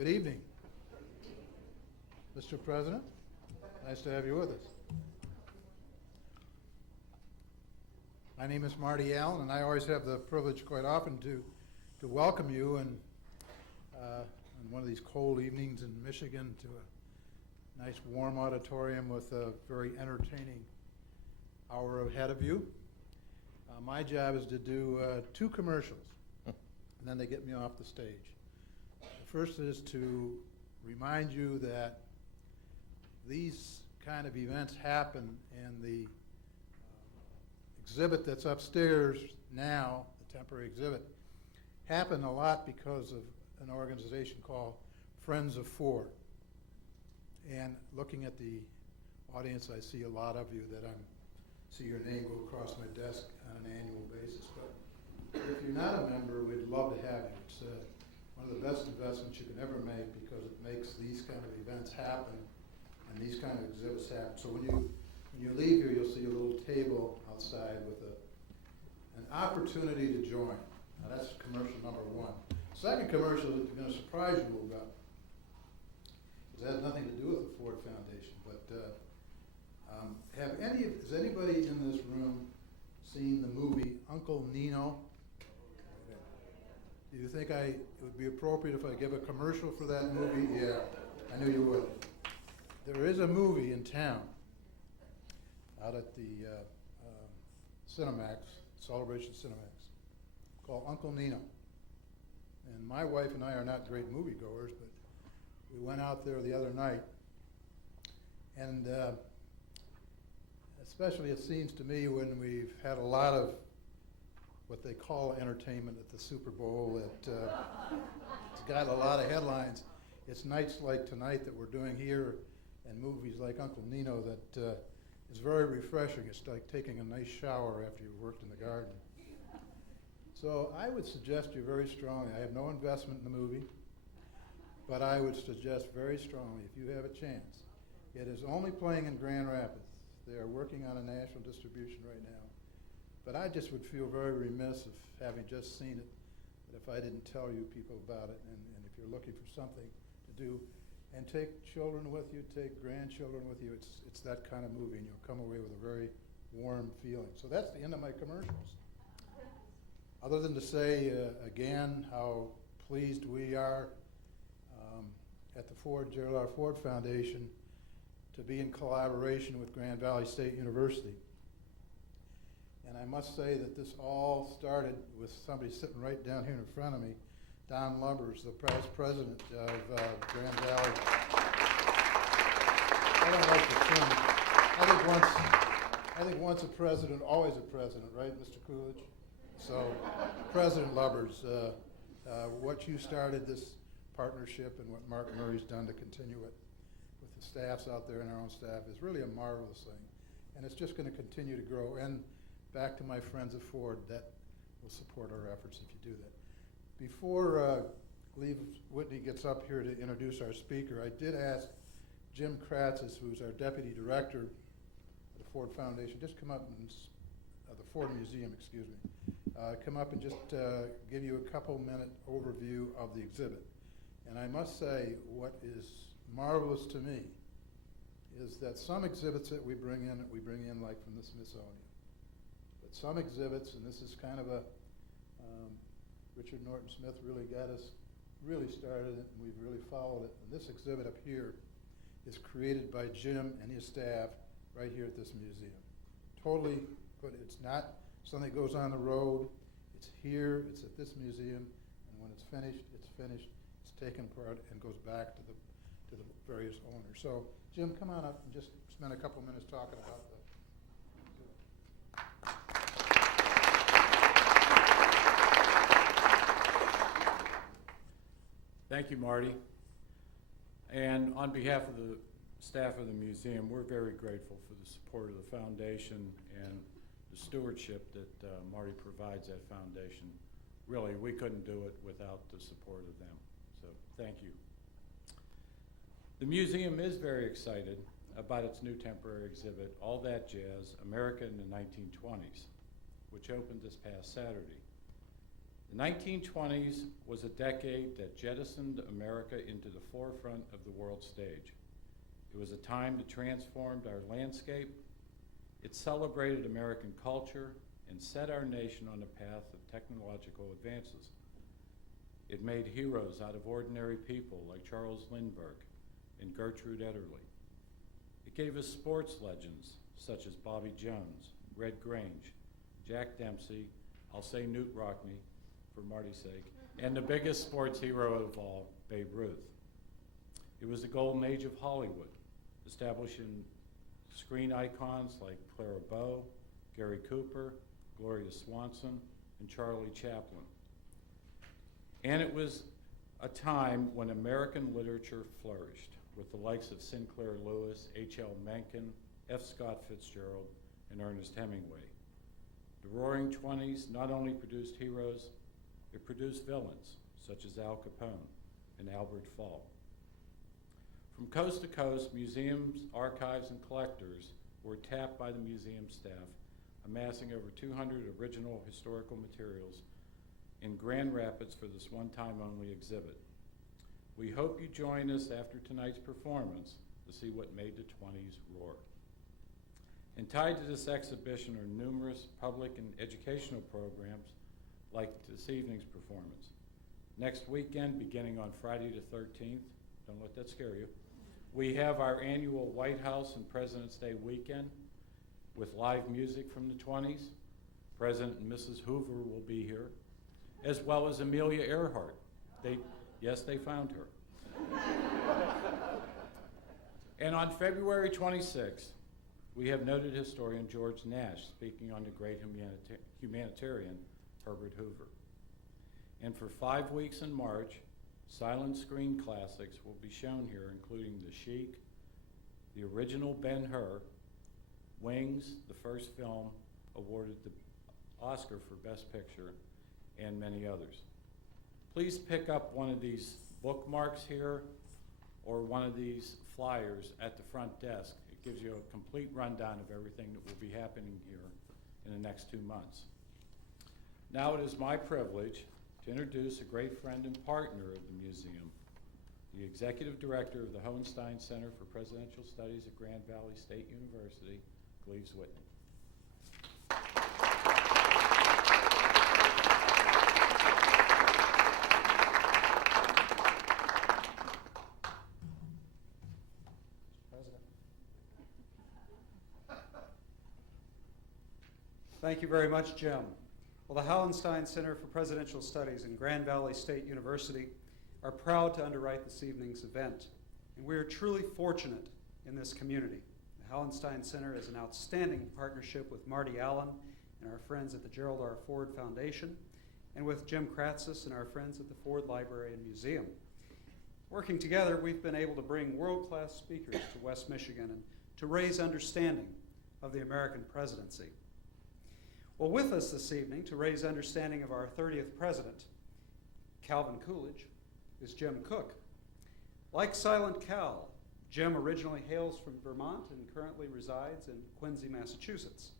Good evening. Mr. President, nice to have you with us. My name is Marty Allen, and I always have the privilege quite often to welcome you on one of these cold evenings in Michigan to a nice warm auditorium with a very entertaining hour ahead of you. My job is to do 2 commercials, and then they get me off the stage. The first is to remind you that these kind of events happen, and the exhibit that's upstairs now, the temporary exhibit, happened a lot because of an organization called Friends of Ford. And looking at the audience, I see a lot of you that see your name go across my desk on an annual basis. But if you're not a member, we'd love to have you. It's one of the best investments you can ever make because it makes these kind of events happen and these kind of exhibits happen. So when you leave here, you'll see a little table outside with an opportunity to join. Now that's commercial number 1. Second commercial is going to surprise you a little bit. It has nothing to do with the Ford Foundation, but has anybody in this room seen the movie Uncle Nino? Do you think it would be appropriate if I give a commercial for that movie? Yeah, I knew you would. There is a movie in town out at the Cinemax, Celebration Cinemax, called Uncle Nino. And my wife and I are not great moviegoers, but we went out there the other night, and especially it seems to me when we've had a lot of what they call entertainment at the Super Bowl, it's got a lot of headlines. It's nights like tonight that we're doing here and movies like Uncle Nino that is very refreshing. It's like taking a nice shower after you've worked in the garden. So I would suggest you very strongly, I have no investment in the movie, but I would suggest very strongly, if you have a chance, it is only playing in Grand Rapids. They are working on a national distribution right now. But I just would feel very remiss of having just seen it, that if I didn't tell you people about it, and if you're looking for something to do, and take children with you, take grandchildren with you, it's that kind of movie, and you'll come away with a very warm feeling. So that's the end of my commercials. Other than to say, again, how pleased we are at the Gerald R. Ford Foundation to be in collaboration with Grand Valley State University. And I must say that this all started with somebody sitting right down here in front of me, Don Lubbers, the past president of Grand Valley. I don't like to sing. I think once a president, always a president, right, Mr. Coolidge? So, President Lubbers, what you started, this partnership, and what Mark Murray's done to continue it with the staffs out there and our own staff is really a marvelous thing. And it's just going to continue to grow. And back to my friends at Ford, that will support our efforts if you do that. Before Lee Whitney gets up here to introduce our speaker, I did ask Jim Kratzis, who's our deputy director of the Ford Foundation, just come up and, the Ford Museum, excuse me, come up and just give you a couple-minute overview of the exhibit. And I must say, what is marvelous to me is that some exhibits that we bring in like from the Smithsonian. But some exhibits, and this is kind of a, Richard Norton Smith really got us, really started it, and we've really followed it. And this exhibit up here is created by Jim and his staff right here at this museum. Totally, but it's not something that goes on the road. It's here, it's at this museum, and when it's finished, it's finished. It's taken apart and goes back to the various owners. So, Jim, come on up and just spend a couple minutes talking about the. Thank you, Marty. And on behalf of the staff of the museum, we're very grateful for the support of the foundation and the stewardship that Marty provides that foundation. Really, we couldn't do it without the support of them. So thank you. The museum is very excited about its new temporary exhibit, All That Jazz, America in the 1920s, which opened this past Saturday. The 1920s was a decade that jettisoned America into the forefront of the world stage. It was a time that transformed our landscape. It celebrated American culture and set our nation on a path of technological advances. It made heroes out of ordinary people like Charles Lindbergh and Gertrude Ederle. It gave us sports legends such as Bobby Jones, Red Grange, Jack Dempsey, I'll say Newt Rockne for Marty's sake, and the biggest sports hero of all, Babe Ruth. It was the golden age of Hollywood, establishing screen icons like Clara Bow, Gary Cooper, Gloria Swanson, and Charlie Chaplin. And it was a time when American literature flourished, with the likes of Sinclair Lewis, H.L. Mencken, F. Scott Fitzgerald, and Ernest Hemingway. The Roaring Twenties not only produced heroes, it produced villains, such as Al Capone and Albert Fall. From coast to coast, museums, archives, and collectors were tapped by the museum staff, amassing over 200 original historical materials in Grand Rapids for this one-time-only exhibit. We hope you join us after tonight's performance to see what made the 20s roar. And tied to this exhibition are numerous public and educational programs like this evening's performance. Next weekend, beginning on Friday the 13th, don't let that scare you, we have our annual White House and President's Day weekend with live music from the 20s. President and Mrs. Hoover will be here, as well as Amelia Earhart. Yes, they found her. And on February 26th, we have noted historian George Nash speaking on the great humanitarian Herbert Hoover. And for 5 weeks in March, silent screen classics will be shown here, including The Sheik, the original Ben-Hur, Wings, the first film awarded the Oscar for Best Picture, and many others. Please pick up one of these bookmarks here or one of these flyers at the front desk. It gives you a complete rundown of everything that will be happening here in the next 2 months. Now it is my privilege to introduce a great friend and partner of the museum, the Executive Director of the Hohenstein Center for Presidential Studies at Grand Valley State University, Cleves Whitney. Thank you very much, Jim. Well, the Hohenstein Center for Presidential Studies and Grand Valley State University are proud to underwrite this evening's event, and we are truly fortunate in this community. The Hohenstein Center is an outstanding partnership with Marty Allen and our friends at the Gerald R. Ford Foundation, and with Jim Kratzis and our friends at the Ford Library and Museum. Working together, we've been able to bring world-class speakers to West Michigan and to raise understanding of the American presidency. Well, with us this evening to raise understanding of our 30th president, Calvin Coolidge, is Jim Cooke. Like Silent Cal, Jim originally hails from Vermont and currently resides in Quincy, Massachusetts.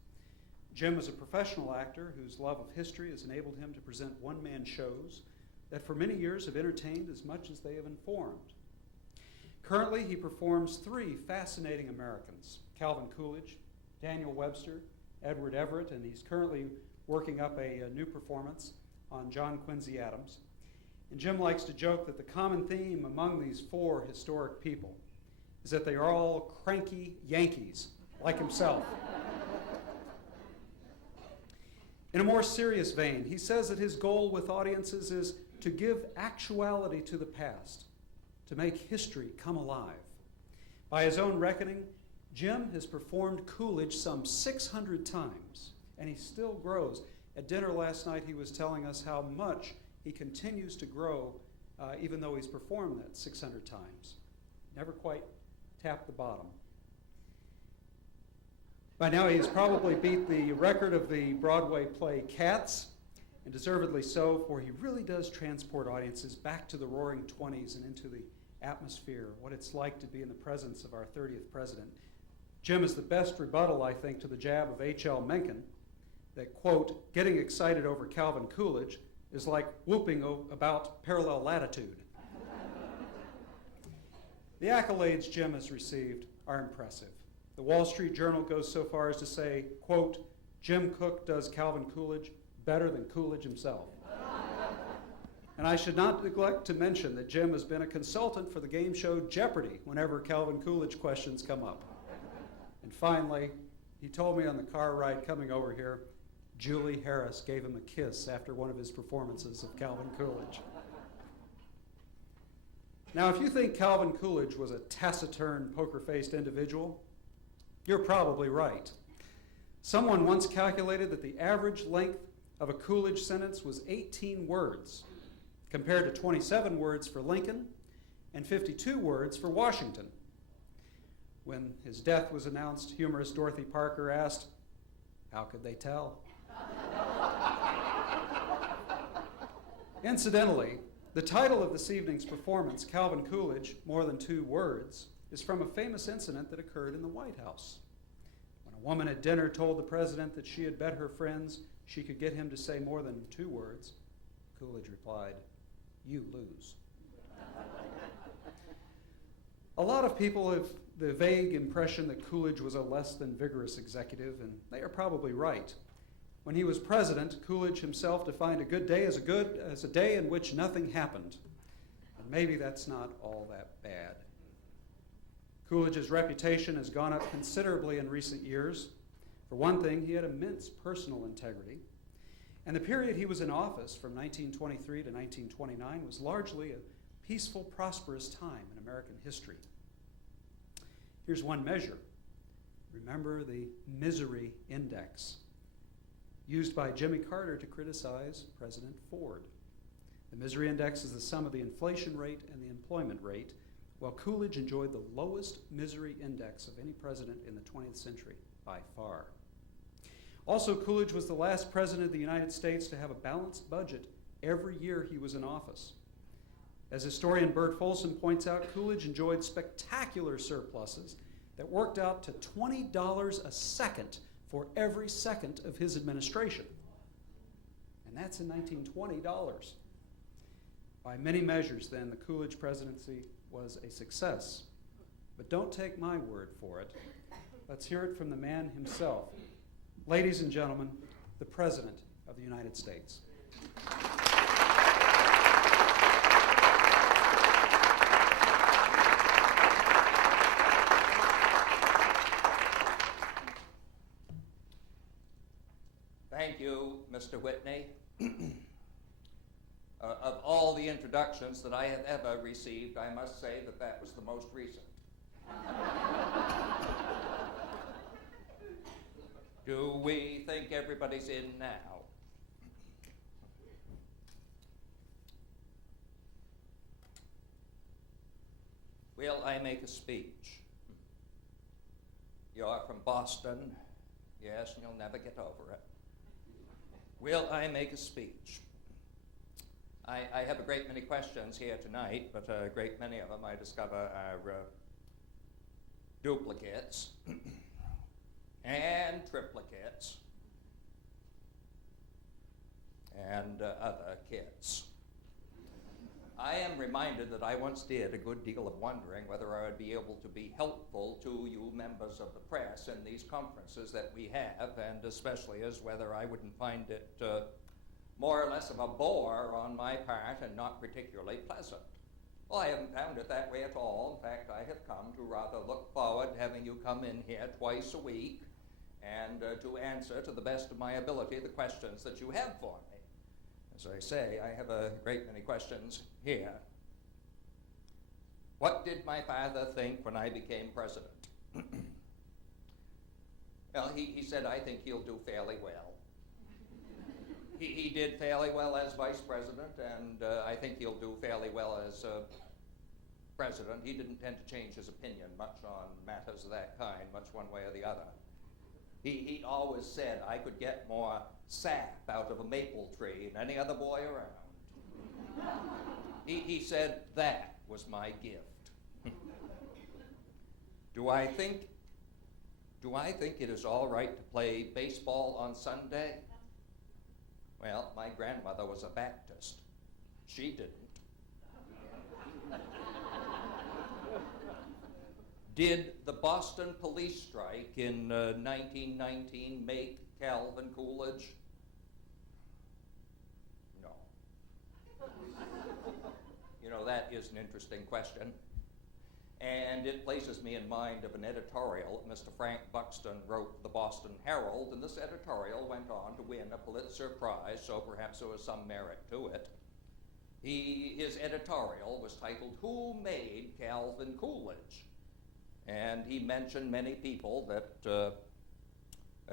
Jim is a professional actor whose love of history has enabled him to present one-man shows that for many years have entertained as much as they have informed. Currently, he performs 3 fascinating Americans, Calvin Coolidge, Daniel Webster, Edward Everett, and he's currently working up a new performance on John Quincy Adams. And Jim likes to joke that the common theme among these 4 historic people is that they are all cranky Yankees, like himself. In a more serious vein, he says that his goal with audiences is to give actuality to the past, to make history come alive. By his own reckoning, Jim has performed Coolidge some 600 times, and he still grows. At dinner last night, he was telling us how much he continues to grow, even though he's performed that 600 times. Never quite tapped the bottom. By now, he has probably beat the record of the Broadway play Cats, and deservedly so, for he really does transport audiences back to the Roaring Twenties and into the atmosphere, what it's like to be in the presence of our 30th president. Jim is the best rebuttal, I think, to the jab of H.L. Mencken that, quote, getting excited over Calvin Coolidge is like whooping about parallel latitude. The accolades Jim has received are impressive. The Wall Street Journal goes so far as to say, quote, Jim Cooke does Calvin Coolidge better than Coolidge himself. And I should not neglect to mention that Jim has been a consultant for the game show Jeopardy whenever Calvin Coolidge questions come up. And finally, he told me on the car ride coming over here, Julie Harris gave him a kiss after one of his performances of Calvin Coolidge. Now, if you think Calvin Coolidge was a taciturn, poker-faced individual, you're probably right. Someone once calculated that the average length of a Coolidge sentence was 18 words, compared to 27 words for Lincoln and 52 words for Washington. When his death was announced, humorist Dorothy Parker asked, "How could they tell?" Incidentally, the title of this evening's performance, Calvin Coolidge, More Than Two Words, is from a famous incident that occurred in the White House. When a woman at dinner told the president that she had bet her friends she could get him to say more than 2 words, Coolidge replied, "You lose." A lot of people have the vague impression that Coolidge was a less than vigorous executive, and they are probably right. When he was president, Coolidge himself defined a good day as a day in which nothing happened. And maybe that's not all that bad. Coolidge's reputation has gone up considerably in recent years. For one thing, he had immense personal integrity. And the period he was in office from 1923 to 1929 was largely a peaceful, prosperous time in American history. Here's one measure. Remember the misery index, used by Jimmy Carter to criticize President Ford. The misery index is the sum of the inflation rate and the employment rate, while Coolidge enjoyed the lowest misery index of any president in the 20th century by far. Also, Coolidge was the last president of the United States to have a balanced budget every year he was in office. As historian Bert Folsom points out, Coolidge enjoyed spectacular surpluses that worked out to $20 a second for every second of his administration. And that's in 1920 dollars. By many measures, then, the Coolidge presidency was a success. But don't take my word for it. Let's hear it from the man himself. Ladies and gentlemen, the President of the United States. Thank you, Mr. Whitney. Of all the introductions that I have ever received, I must say that that was the most recent. Do we think everybody's in now? Will I make a speech? You're from Boston, yes, and you'll never get over it. Will I make a speech? I have a great many questions here tonight, but a great many of them I discover are duplicates and triplicates and other kits. I am reminded that I once did a good deal of wondering whether I would be able to be helpful to you members of the press in these conferences that we have, and especially as whether I wouldn't find it more or less of a bore on my part and not particularly pleasant. Well, I haven't found it that way at all. In fact, I have come to rather look forward to having you come in here twice a week and to answer to the best of my ability the questions that you have for me. As I say, I have a great many questions here. What did my father think when I became president? Well, he said, I think he'll do fairly well. He did fairly well as vice president, and I think he'll do fairly well as president. He didn't tend to change his opinion much on matters of that kind, much one way or the other. He always said I could get more sap out of a maple tree than any other boy around. He said that was my gift. Do I think it is all right to play baseball on Sunday? Well, my grandmother was a Baptist. She didn't. Did the Boston police strike in 1919 make Calvin Coolidge? No. You know, that is an interesting question. And it places me in mind of an editorial that Mr. Frank Buxton wrote for the Boston Herald, and this editorial went on to win a Pulitzer Prize, so perhaps there was some merit to it. His editorial was titled, "Who Made Calvin Coolidge?" And he mentioned many people that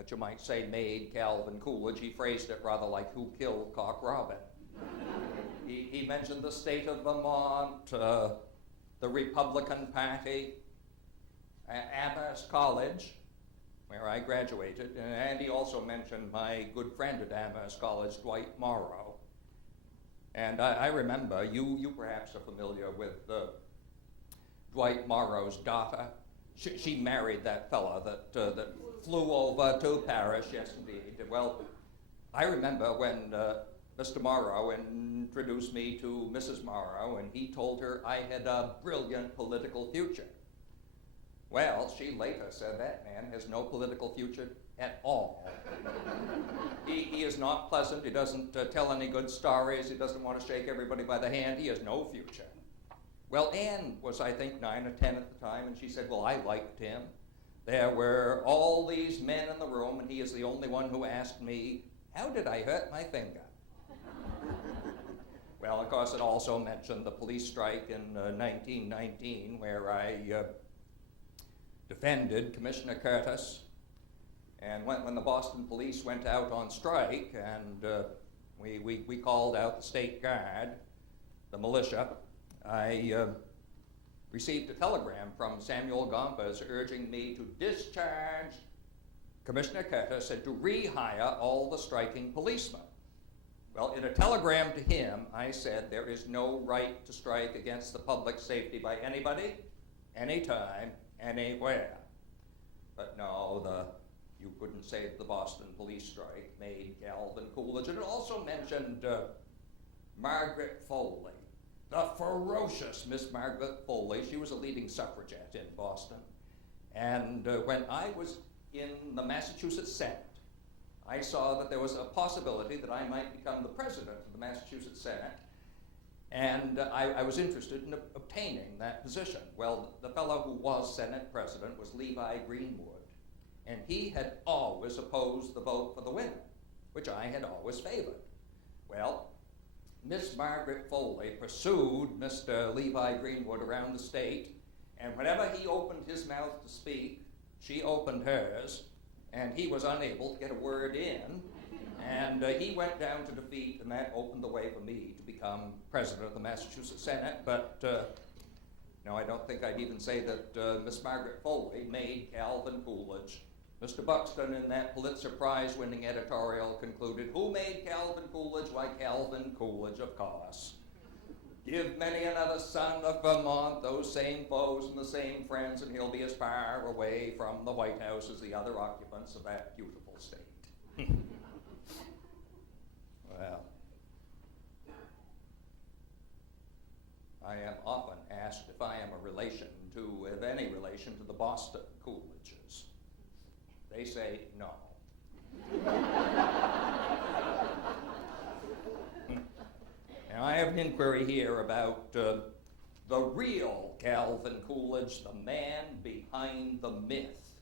you might say made Calvin Coolidge. He phrased it rather like who killed Cock Robin. He mentioned the state of Vermont, the Republican Party, Amherst College, where I graduated, and he also mentioned my good friend at Amherst College, Dwight Morrow. And I remember, you perhaps are familiar with Dwight Morrow's daughter. She married that fella that flew over to Paris, yes indeed. Well, I remember when Mr. Morrow introduced me to Mrs. Morrow, and he told her I had a brilliant political future. Well, she later said that man has no political future at all. He is not pleasant. He doesn't tell any good stories. He doesn't want to shake everybody by the hand. He has no future. Well, Anne was, I think, 9 or 10 at the time, and she said, well, I liked him. There were all these men in the room, and he is the only one who asked me, how did I hurt my finger? Well, of course, it also mentioned the police strike in 1919, where I defended Commissioner Curtis. And when the Boston police went out on strike, and we called out the state guard, the militia, I received a telegram from Samuel Gompers urging me to discharge Commissioner Curtis and to rehire all the striking policemen. Well, in a telegram to him, I said there is no right to strike against the public safety by anybody, anytime, anywhere. But no, you couldn't say that the Boston police strike made Calvin Coolidge. And it also mentioned Margaret Foley, the ferocious Miss Margaret Foley. She was a leading suffragette in Boston. And when I was in the Massachusetts Senate, I saw that there was a possibility that I might become the president of the Massachusetts Senate, and I was interested in obtaining that position. Well, the fellow who was Senate president was Levi Greenwood, and he had always opposed the vote for the women, which I had always favored. Well, Miss Margaret Foley pursued Mr. Levi Greenwood around the state, and whenever he opened his mouth to speak, she opened hers, and he was unable to get a word in, and he went down to defeat, and that opened the way for me to become president of the Massachusetts Senate. But no, I don't think I'd even say that Miss Margaret Foley made Calvin Coolidge. Mr. Buxton, in that Pulitzer Prize-winning editorial, concluded, who made Calvin Coolidge? Why, Calvin Coolidge, of course. Give many another son of Vermont those same foes and the same friends, and he'll be as far away from the White House as the other occupants of that beautiful state. Well, I am often asked if I am of any relation to the Boston Coolidges. They say no. Now, I have an inquiry here about the real Calvin Coolidge, the man behind the myth.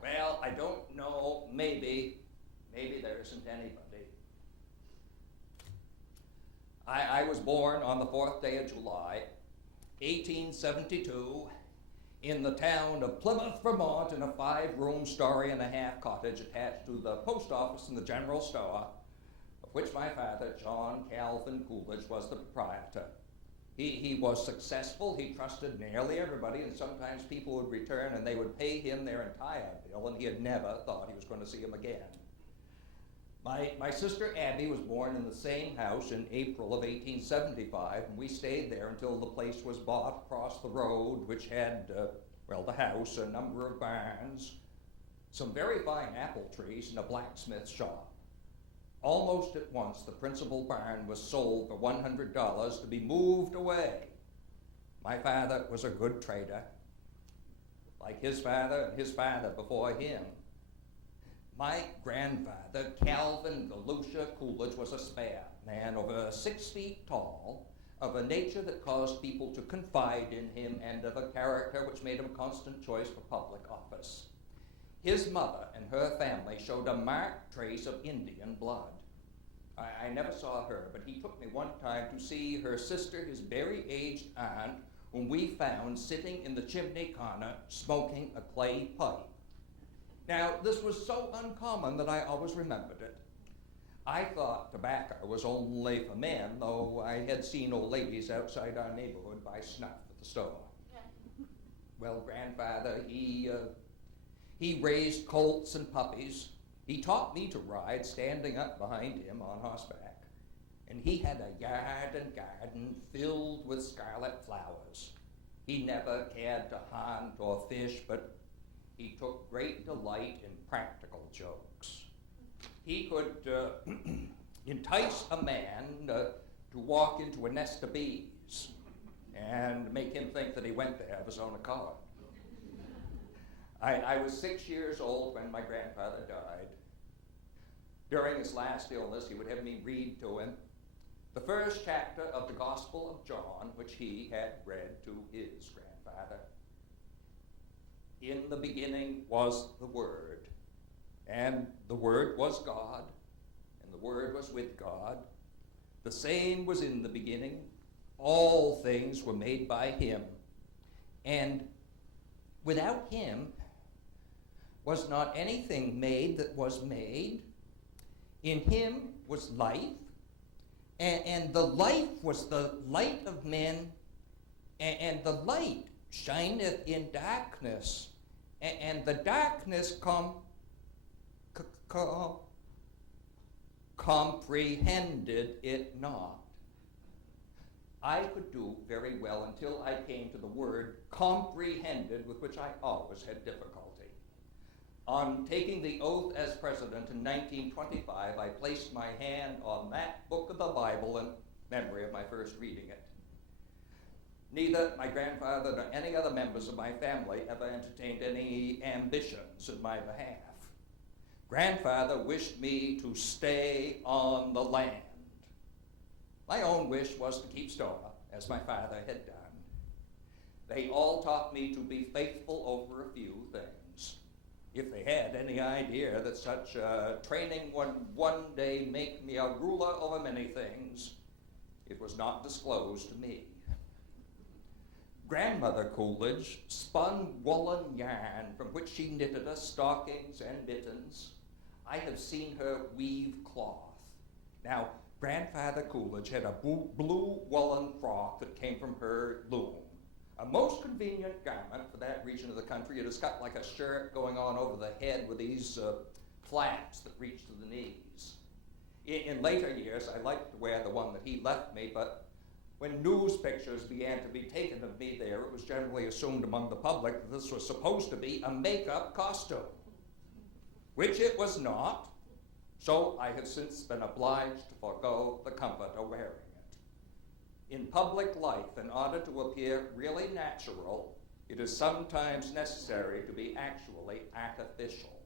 Well, I don't know, maybe there isn't anybody. I was born on the 4th day of July, 1872, in the town of Plymouth, Vermont, in a 5-room, story-and-a-half cottage attached to the post office and the general store, of which my father, John Calvin Coolidge, was the proprietor. He was successful. He trusted nearly everybody, and sometimes people would return and they would pay him their entire bill, and he had never thought he was going to see them again. My sister Abby was born in the same house in April of 1875, and we stayed there until the place was bought across the road, which had, the house, a number of barns, some very fine apple trees, and a blacksmith shop. Almost at once, the principal barn was sold for $100 to be moved away. My father was a good trader, like his father and his father before him. My grandfather, Calvin Coolidge, was a spare man over 6 feet tall, of a nature that caused people to confide in him, and of a character which made him a constant choice for public office. His mother and her family showed a marked trace of Indian blood. I never saw her, but he took me one time to see her sister, his very aged aunt, whom we found sitting in the chimney corner smoking a clay pipe. Now, this was so uncommon that I always remembered it. I thought tobacco was only for men, though I had seen old ladies outside our neighborhood buy snuff at the store. Well, grandfather, he raised colts and puppies. He taught me to ride standing up behind him on horseback. And he had a yard and garden filled with scarlet flowers. He never cared to hunt or fish, but he took great delight in practical jokes. He could entice a man to walk into a nest of bees and make him think that he went there of his own accord. I was 6 years old when my grandfather died. During his last illness, he would have me read to him the first chapter of the Gospel of John, which he had read to his grandfather. In the beginning was the Word, and the Word was God, and the Word was with God. The same was in the beginning. All things were made by him, and without him was not anything made that was made. In him was life, and the life was the light of men, and the light shineth in darkness, and the darkness comprehended it not. I could do very well until I came to the word comprehended, with which I always had difficulty. On taking the oath as president in 1925, I placed my hand on that book of the Bible in memory of my first reading it. Neither my grandfather nor any other members of my family ever entertained any ambitions in my behalf. Grandfather wished me to stay on the land. My own wish was to keep store, as my father had done. They all taught me to be faithful over a few things. If they had any idea that such training would one day make me a ruler over many things, it was not disclosed to me. Grandmother Coolidge spun woolen yarn from which she knitted us stockings and mittens. I have seen her weave cloth. Now, Grandfather Coolidge had a blue woolen frock that came from her loom. A most convenient garment for that region of the country. It is cut like a shirt going on over the head with these flaps that reach to the knees. In later years, I liked to wear the one that he left me, but when news pictures began to be taken of me there, it was generally assumed among the public that this was supposed to be a makeup costume, which it was not. So I have since been obliged to forego the comfort of wearing it. In public life, in order to appear really natural, it is sometimes necessary to be actually artificial.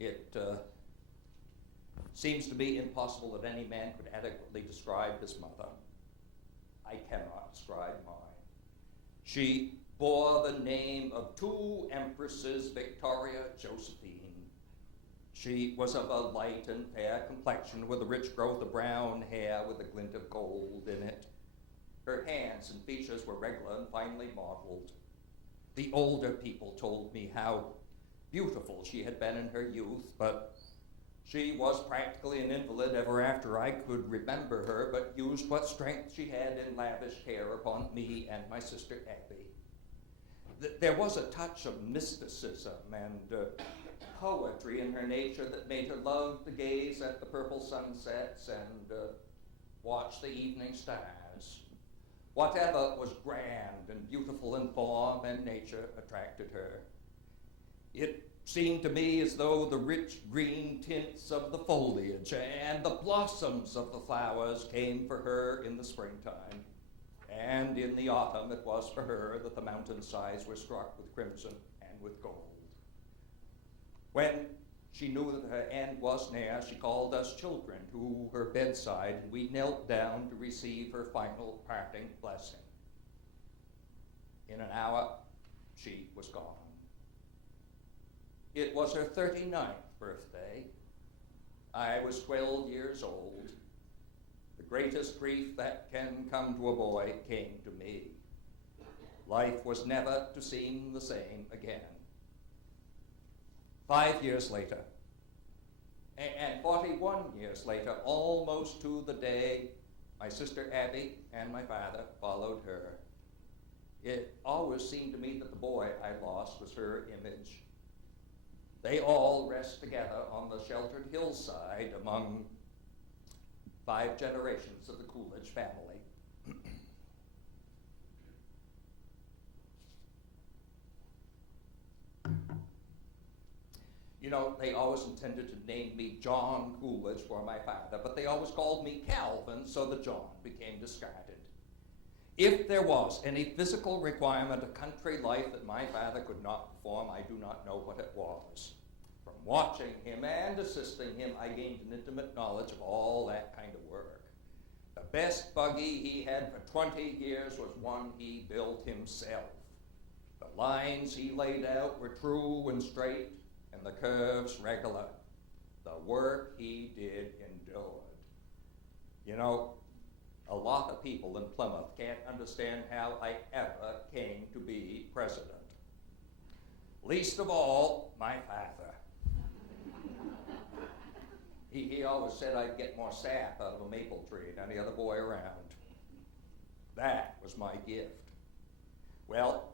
It seems to be impossible that any man could adequately describe his mother. I cannot describe mine. She bore the name of 2 empresses, Victoria, Josephine. She was of a light and fair complexion with a rich growth of brown hair with a glint of gold in it. Her hands and features were regular and finely modeled. The older people told me how beautiful she had been in her youth, but she was practically an invalid ever after I could remember her, but used what strength she had in lavish care upon me and my sister Abby. There was a touch of mysticism and poetry in her nature that made her love to gaze at the purple sunsets and watch the evening stars. Whatever was grand and beautiful in form and nature attracted her. It seemed to me as though the rich green tints of the foliage and the blossoms of the flowers came for her in the springtime. And in the autumn it was for her that the mountainsides were struck with crimson and with gold. When she knew that her end was near, she called us children to her bedside, and we knelt down to receive her final parting blessing. In an hour, she was gone. It was her 39th birthday. I was 12 years old. The greatest grief that can come to a boy came to me. Life was never to seem the same again. 5 years later, and 41 years later, almost to the day, my sister Abby and my father followed her. It always seemed to me that the boy I lost was her image. They all rest together on the sheltered hillside among 5 generations of the Coolidge family. You know, they always intended to name me John Coolidge for my father, but they always called me Calvin, so the John became discarded. If there was any physical requirement of country life that my father could not perform, I do not know what it was. From watching him and assisting him, I gained an intimate knowledge of all that kind of work. The best buggy he had for 20 years was one he built himself. The lines he laid out were true and straight, and the curves regular. The work he did endured. You know, a lot of people in Plymouth can't understand how I ever came to be president. Least of all, my father. He always said I'd get more sap out of a maple tree than any other boy around. That was my gift. Well,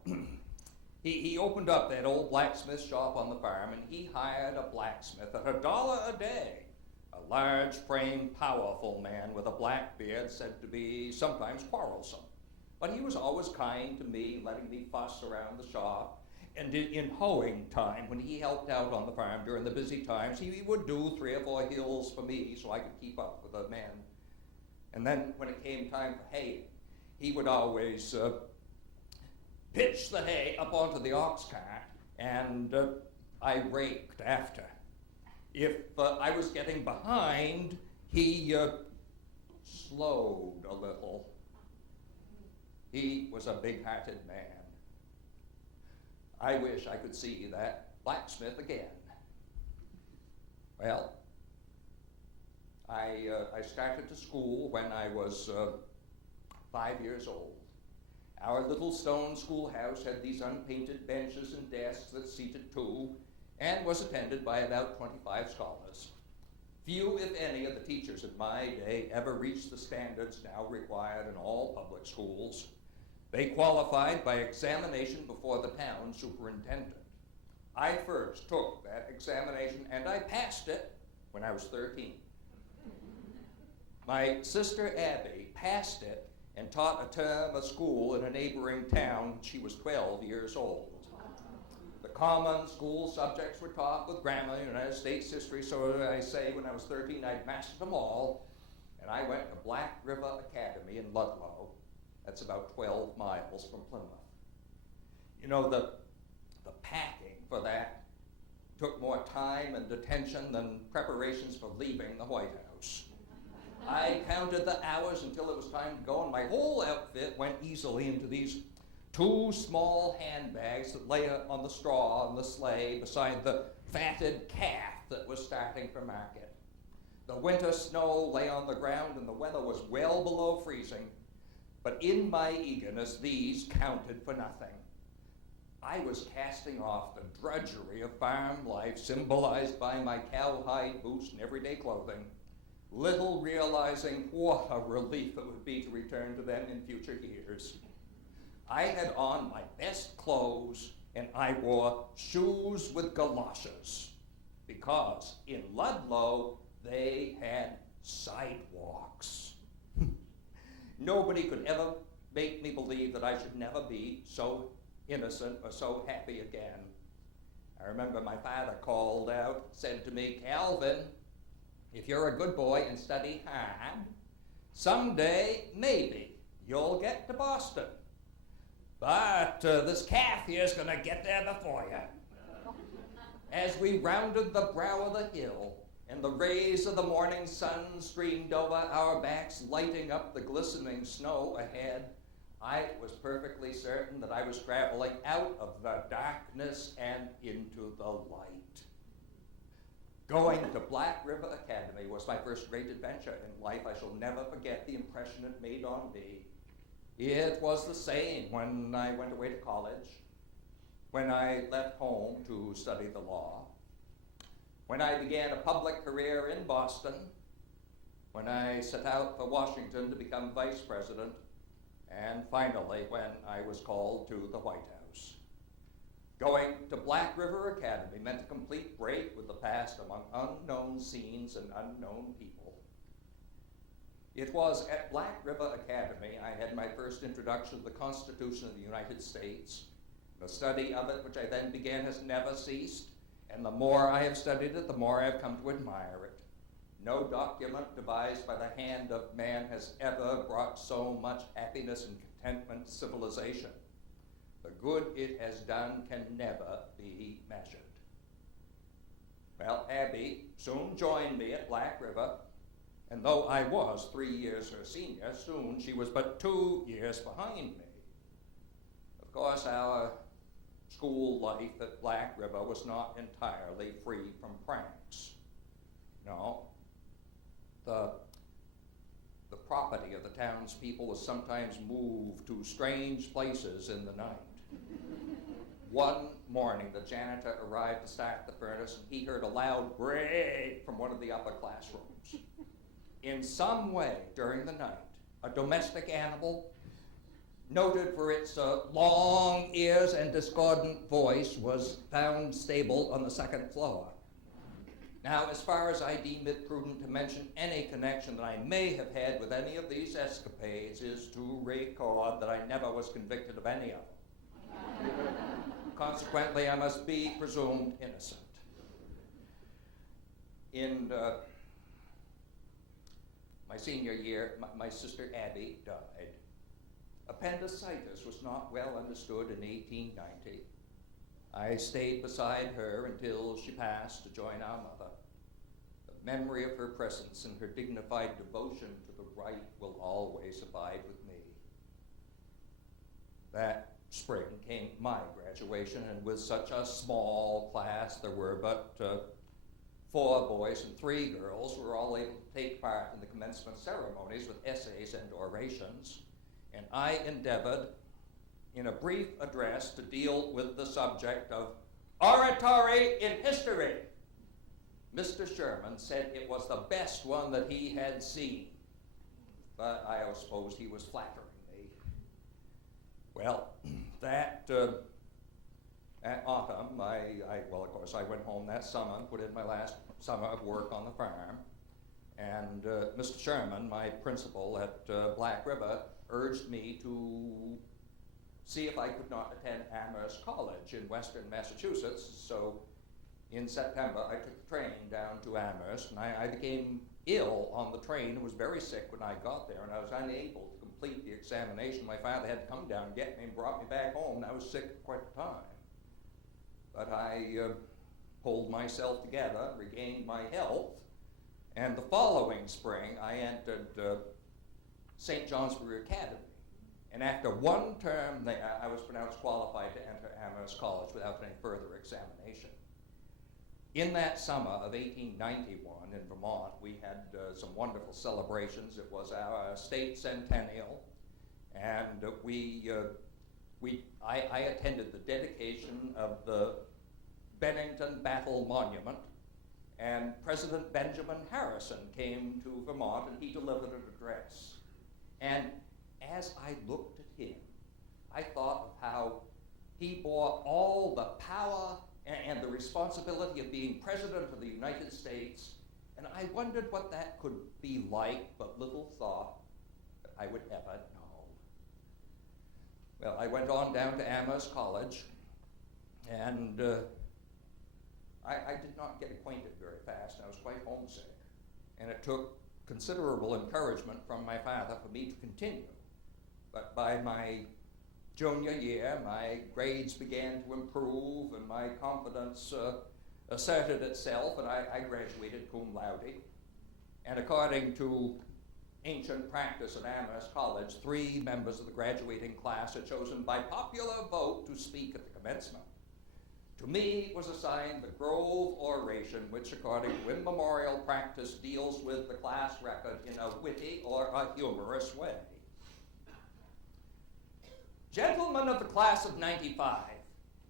he opened up that old blacksmith shop on the farm, and he hired a blacksmith at $1 a day. A large frame, powerful man with a black beard, said to be sometimes quarrelsome. But he was always kind to me, letting me fuss around the shop. And in hoeing time, when he helped out on the farm during the busy times, he would do 3 or 4 hills for me so I could keep up with the men. And then when it came time for haying, he would always pitch the hay up onto the ox cart, and I raked after. If I was getting behind, he slowed a little. He was a big-hearted man. I wish I could see that blacksmith again. Well, I started to school when I was 5 years old. Our little stone schoolhouse had these unpainted benches and desks that seated 2, and was attended by about 25 scholars. Few, if any, of the teachers in my day ever reached the standards now required in all public schools. They qualified by examination before the town superintendent. I first took that examination, and I passed it when I was 13. My sister Abby passed it and taught a term of school in a neighboring town when she was 12 years old. The common school subjects were taught with grammar, United States history, so I say when I was 13 I'd mastered them all, and I went to Black River Academy in Ludlow. That's about 12 miles from Plymouth. You know, the packing for that took more time and attention than preparations for leaving the White House. I counted the hours until it was time to go, and my whole outfit went easily into these 2 small handbags that lay on the straw on the sleigh beside the fatted calf that was starting for market. The winter snow lay on the ground, and the weather was well below freezing. But in my eagerness, these counted for nothing. I was casting off the drudgery of farm life, symbolized by my cowhide boots and everyday clothing, little realizing what a relief it would be to return to them in future years. I had on my best clothes, and I wore shoes with galoshes, because in Ludlow they had sidewalks. Nobody could ever make me believe that I should never be so innocent or so happy again. I remember my father called out, said to me, "Calvin, if you're a good boy and study hard, someday, maybe, you'll get to Boston. But this calf here's going to get there before you." As we rounded the brow of the hill, and the rays of the morning sun streamed over our backs, lighting up the glistening snow ahead, I was perfectly certain that I was traveling out of the darkness and into the light. Going to Black River Academy was my first great adventure in life. I shall never forget the impression it made on me. It was the same when I went away to college, when I left home to study the law, when I began a public career in Boston, when I set out for Washington to become vice president, and finally when I was called to the White House. Going to Black River Academy meant a complete break with the past among unknown scenes and unknown people. It was at Black River Academy I had my first introduction to the Constitution of the United States. The study of it, which I then began, has never ceased, and the more I have studied it, the more I have come to admire it. No document devised by the hand of man has ever brought so much happiness and contentment to civilization. The good it has done can never be measured. Well, Abby soon joined me at Black River, and though I was 3 years her senior, soon she was but 2 years behind me. Of course, our school life at Black River was not entirely free from pranks. No. The property of the townspeople was sometimes moved to strange places in the night. One morning, the janitor arrived to start the furnace, and he heard a loud break from one of the upper classrooms. In some way, during the night, a domestic animal, noted for its long ears and discordant voice, was found stable on the second floor. Now, as far as I deem it prudent to mention any connection that I may have had with any of these escapades is to record that I never was convicted of any of them. Consequently, I must be presumed innocent. In my senior year, my sister Abby died. Appendicitis was not well understood in 1890. I stayed beside her until she passed to join our mother. The memory of her presence and her dignified devotion to the right will always abide with me. That spring came my graduation, and with such a small class, there were but 4 boys and 3 girls, we were all able to take part in the commencement ceremonies with essays and orations, and I endeavored in a brief address to deal with the subject of oratory in history. Mr. Sherman said it was the best one that he had seen, but I suppose he was flattering me. Well, that autumn, of course, I went home that summer and put in my last summer of work on the farm, and Mr. Sherman, my principal at Black River, urged me to see if I could not attend Amherst College in western Massachusetts. So in September, I took the train down to Amherst, and I became ill on the train and was very sick when I got there, and I was unable to complete the examination. My father had to come down and get me and brought me back home, and I was sick quite a time. But I pulled myself together, regained my health, and the following spring, I entered St. Johnsbury Academy. And after 1 term there, I was pronounced qualified to enter Amherst College without any further examination. In that summer of 1891 in Vermont, we had some wonderful celebrations. It was our state centennial, and I attended the dedication of the Bennington Battle Monument, and President Benjamin Harrison came to Vermont, and he delivered an address. And as I looked at him, I thought of how he bore all the power and the responsibility of being President of the United States, and I wondered what that could be like, but little thought that I would ever know. Well, I went on down to Amherst College, and I did not get acquainted very fast. I was quite homesick, and it took considerable encouragement from my father for me to continue. But by my junior year, my grades began to improve, and my confidence asserted itself, and I graduated cum laude. And according to ancient practice at Amherst College, 3 members of the graduating class are chosen by popular vote to speak at the commencement. To me was assigned the Grove Oration, which according to immemorial practice deals with the class record in a witty or a humorous way. Gentlemen of the class of '95,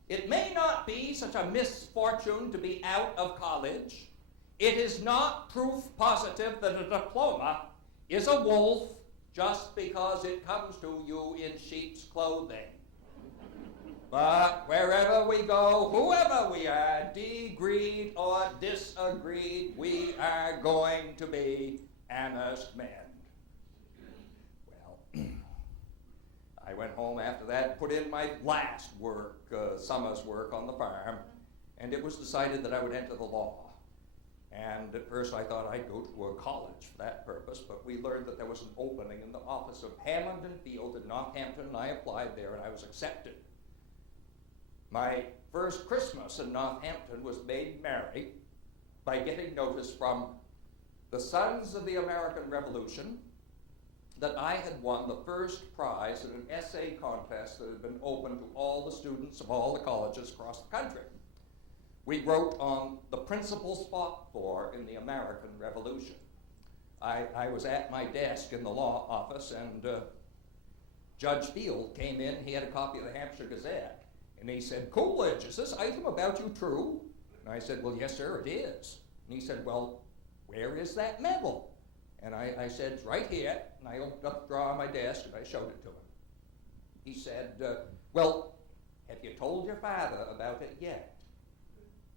it may not be such a misfortune to be out of college. It is not proof positive that a diploma is a wolf just because it comes to you in sheep's clothing. But wherever we go, whoever we are, degreed or disagreed, we are going to be Amherst men. Well, I went home after that, put in my last work, summer's work on the farm, and it was decided that I would enter the law. And at first I thought I'd go to a college for that purpose, but we learned that there was an opening in the office of Hammond and Field in Northampton, and I applied there, and I was accepted. My first Christmas in Northampton was made merry by getting notice from the Sons of the American Revolution that I had won the first prize in an essay contest that had been open to all the students of all the colleges across the country. We wrote on the principles fought for in the American Revolution. I was at my desk in the law office, and Judge Field came in. He had a copy of the Hampshire Gazette, and he said, "Coolidge, is this item about you true?" And I said, "Well, yes, sir, it is." And he said, "Well, where is that medal?" And I said, "It's right here." And I opened up the drawer on my desk, and I showed it to him. He said, "Well, have you told your father about it yet?"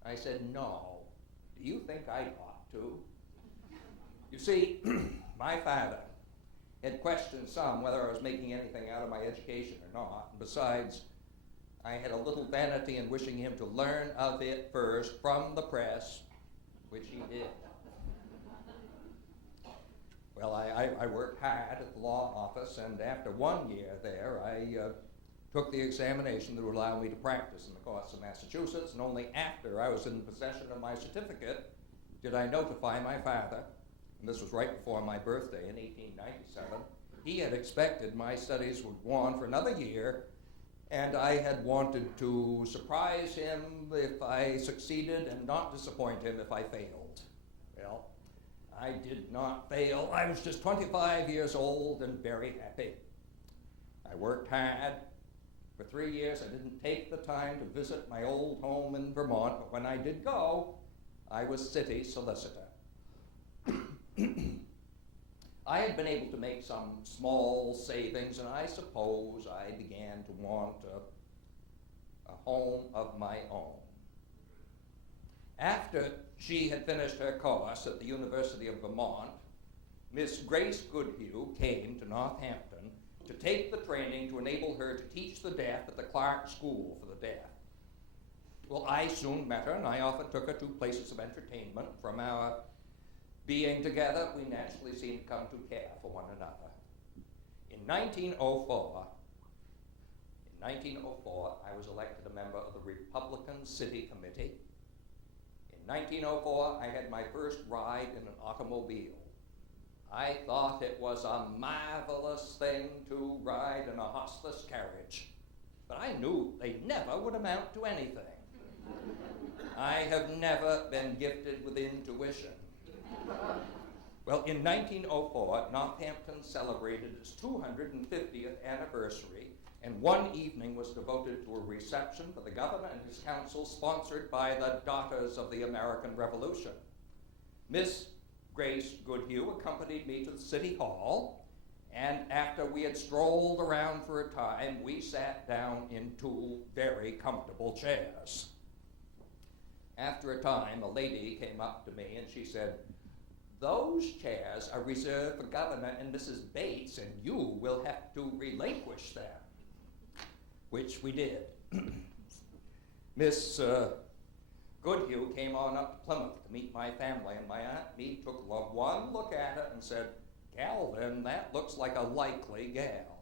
I said, "No. Do you think I ought to?" You see, my father had questioned some whether I was making anything out of my education or not. And besides, I had a little vanity in wishing him to learn of it first from the press, which he did. Well, I worked hard at the law office, and after 1 year there, I took the examination that would allow me to practice in the courts of Massachusetts, and only after I was in possession of my certificate did I notify my father, and this was right before my birthday in 1897. He had expected my studies would go on for another year, and I had wanted to surprise him if I succeeded and not disappoint him if I failed. Well, I did not fail. I was just 25 years old and very happy. I worked hard. For 3 years, I didn't take the time to visit my old home in Vermont, but when I did go, I was city solicitor. I had been able to make some small savings, and I suppose I began to want a home of my own. After she had finished her course at the University of Vermont, Miss Grace Goodhue came to Northampton to take the training to enable her to teach the deaf at the Clark School for the Deaf. Well, I soon met her, and I often took her to places of entertainment. From our being together, we naturally seemed to come to care for one another. In 1904, I was elected a member of the Republican City Committee. In 1904, I had my first ride in an automobile. I thought it was a marvelous thing to ride in a horseless carriage, but I knew they never would amount to anything. I have never been gifted with intuition. Well, in 1904, Northampton celebrated its 250th anniversary, and one evening was devoted to a reception for the governor and his council, sponsored by the Daughters of the American Revolution. Miss Grace Goodhue accompanied me to the City Hall, and after we had strolled around for a time, we sat down in 2 very comfortable chairs. After a time, a lady came up to me and she said, "Those chairs are reserved for Governor and Mrs. Bates, and you will have to relinquish them." which we did. Miss Goodhue came on up to Plymouth to meet my family, and my Aunt Meade took one look at it and said, "Calvin, that looks like a likely gal.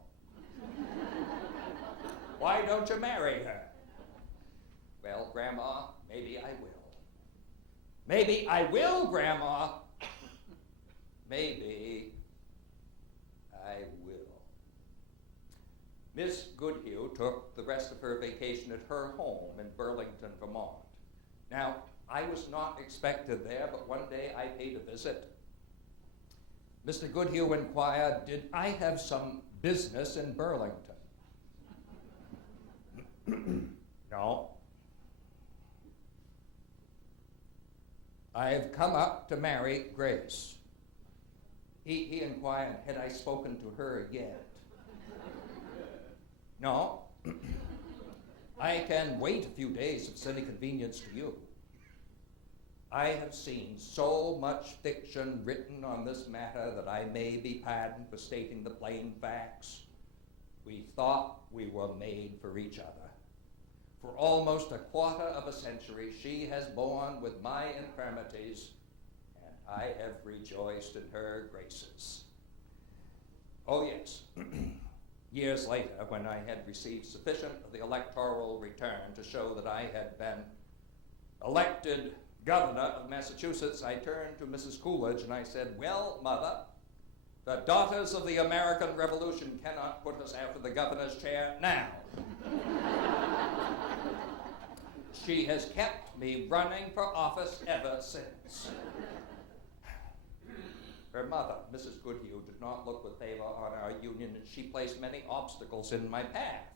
Why don't you marry her?" "Well, Grandma, maybe I will." "Maybe I will, Grandma." "Maybe I will." Miss Goodhue took the rest of her vacation at her home in Burlington, Vermont. Now, I was not expected there, but one day I paid a visit. Mr. Goodhue inquired, did I have some business in Burlington? No. "I've come up to marry Grace." He inquired, had I spoken to her yet? No. "I can wait a few days if it's any convenience to you." I have seen so much fiction written on this matter that I may be pardoned for stating the plain facts. We thought we were made for each other. For almost a quarter of a century, she has borne with my infirmities, and I have rejoiced in her graces. Oh yes, years later, when I had received sufficient of the electoral return to show that I had been elected governor of Massachusetts, I turned to Mrs. Coolidge and I said, "Well, Mother, the daughters of the American Revolution cannot put us out of the governor's chair now." She has kept me running for office ever since. Her mother, Mrs. Goodhue, did not look with favor on our union, and she placed many obstacles in my path.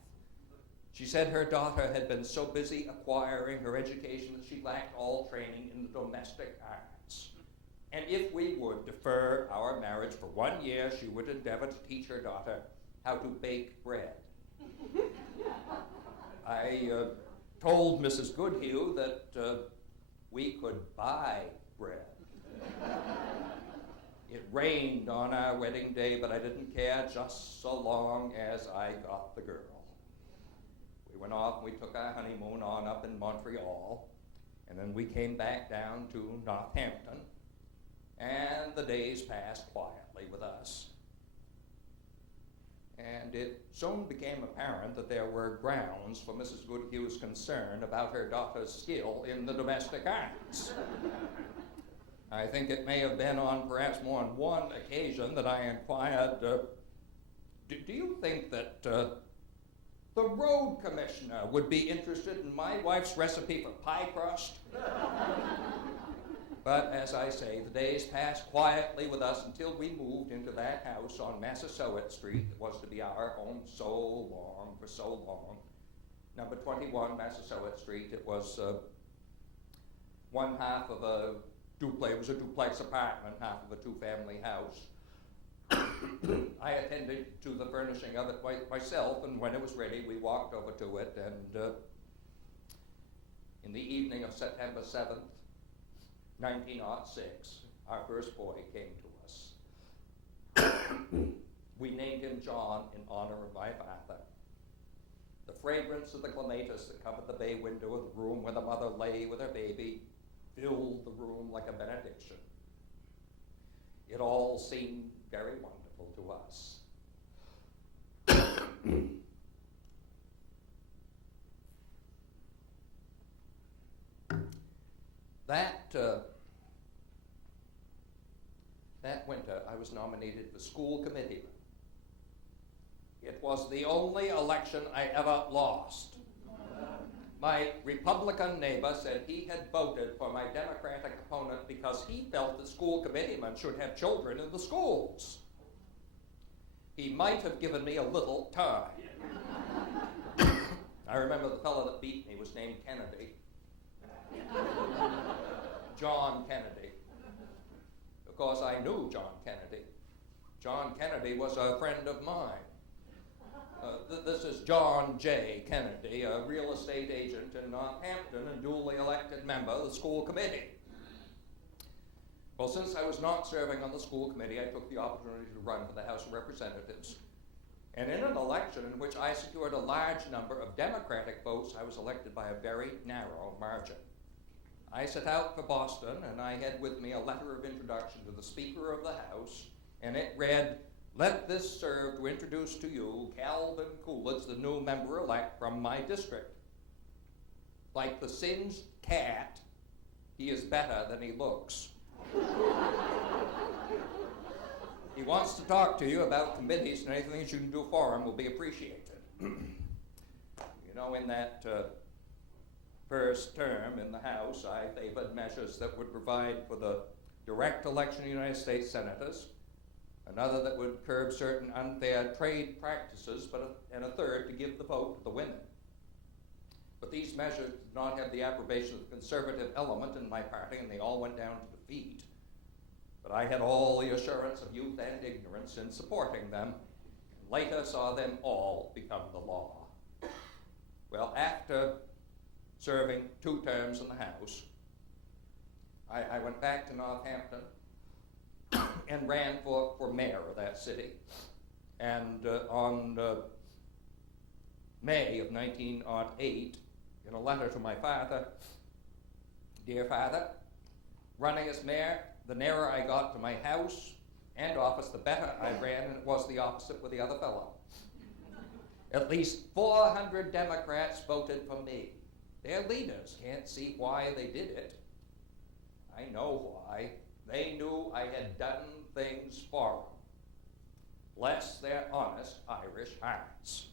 She said her daughter had been so busy acquiring her education that she lacked all training in the domestic arts. And if we would defer our marriage for 1 year, she would endeavor to teach her daughter how to bake bread. I told Mrs. Goodhue that we could buy bread. It rained on our wedding day, but I didn't care just so long as I got the girl. We went off and we took our honeymoon on up in Montreal, and then we came back down to Northampton, and the days passed quietly with us. And it soon became apparent that there were grounds for Mrs. Goodhue's concern about her daughter's skill in the domestic arts. I think it may have been on perhaps more than one occasion that I inquired, do you think that the road commissioner would be interested in my wife's recipe for pie crust? But as I say, the days passed quietly with us until we moved into that house on Massasoit Street that was to be our home for so long. Number 21 Massasoit Street. It was one half of a duplex. It was a duplex apartment, half of a two-family house. I attended to the furnishing of it myself, and when it was ready, we walked over to it, and in the evening of September 7th, 1906, our first boy came to us. We named him John in honor of my father. The fragrance of the clematis that covered the bay window of the room where the mother lay with her baby filled the room like a benediction. It all seemed very wonderful to us. That winter, I was nominated for school committeeman. It was the only election I ever lost. My Republican neighbor said he had voted for my Democratic opponent because he felt that school committeemen should have children in the schools. He might have given me a little time. I remember the fellow that beat me was named Kennedy. John Kennedy. Of course, I knew John Kennedy. John Kennedy was a friend of mine. This is John J. Kennedy, a real estate agent in Northampton and duly elected member of the school committee. Well, since I was not serving on the school committee, I took the opportunity to run for the House of Representatives. And in an election in which I secured a large number of Democratic votes, I was elected by a very narrow margin. I set out for Boston, and I had with me a letter of introduction to the Speaker of the House, and it read, "Let this serve to introduce to you Calvin Coolidge, the new member-elect from my district. Like the singed cat, he is better than he looks. He wants to talk to you about committees, and anything that you can do for him will be appreciated." You know, in that first term in the House, I favored measures that would provide for the direct election of United States senators, another that would curb certain unfair trade practices, and a third to give the vote to the women. But these measures did not have the approbation of the conservative element in my party, and they all went down to defeat. But I had all the assurance of youth and ignorance in supporting them, and later saw them all become the law. Well, after serving 2 terms in the House, I went back to Northampton and ran for mayor of that city. And on May of 1908, in a letter to my father, "Dear Father, running as mayor, the nearer I got to my house and office, the better I ran, and it was the opposite with the other fellow. At least 400 Democrats voted for me. Their leaders can't see why they did it. I know why. They knew I had done things for them. Bless their honest Irish hearts.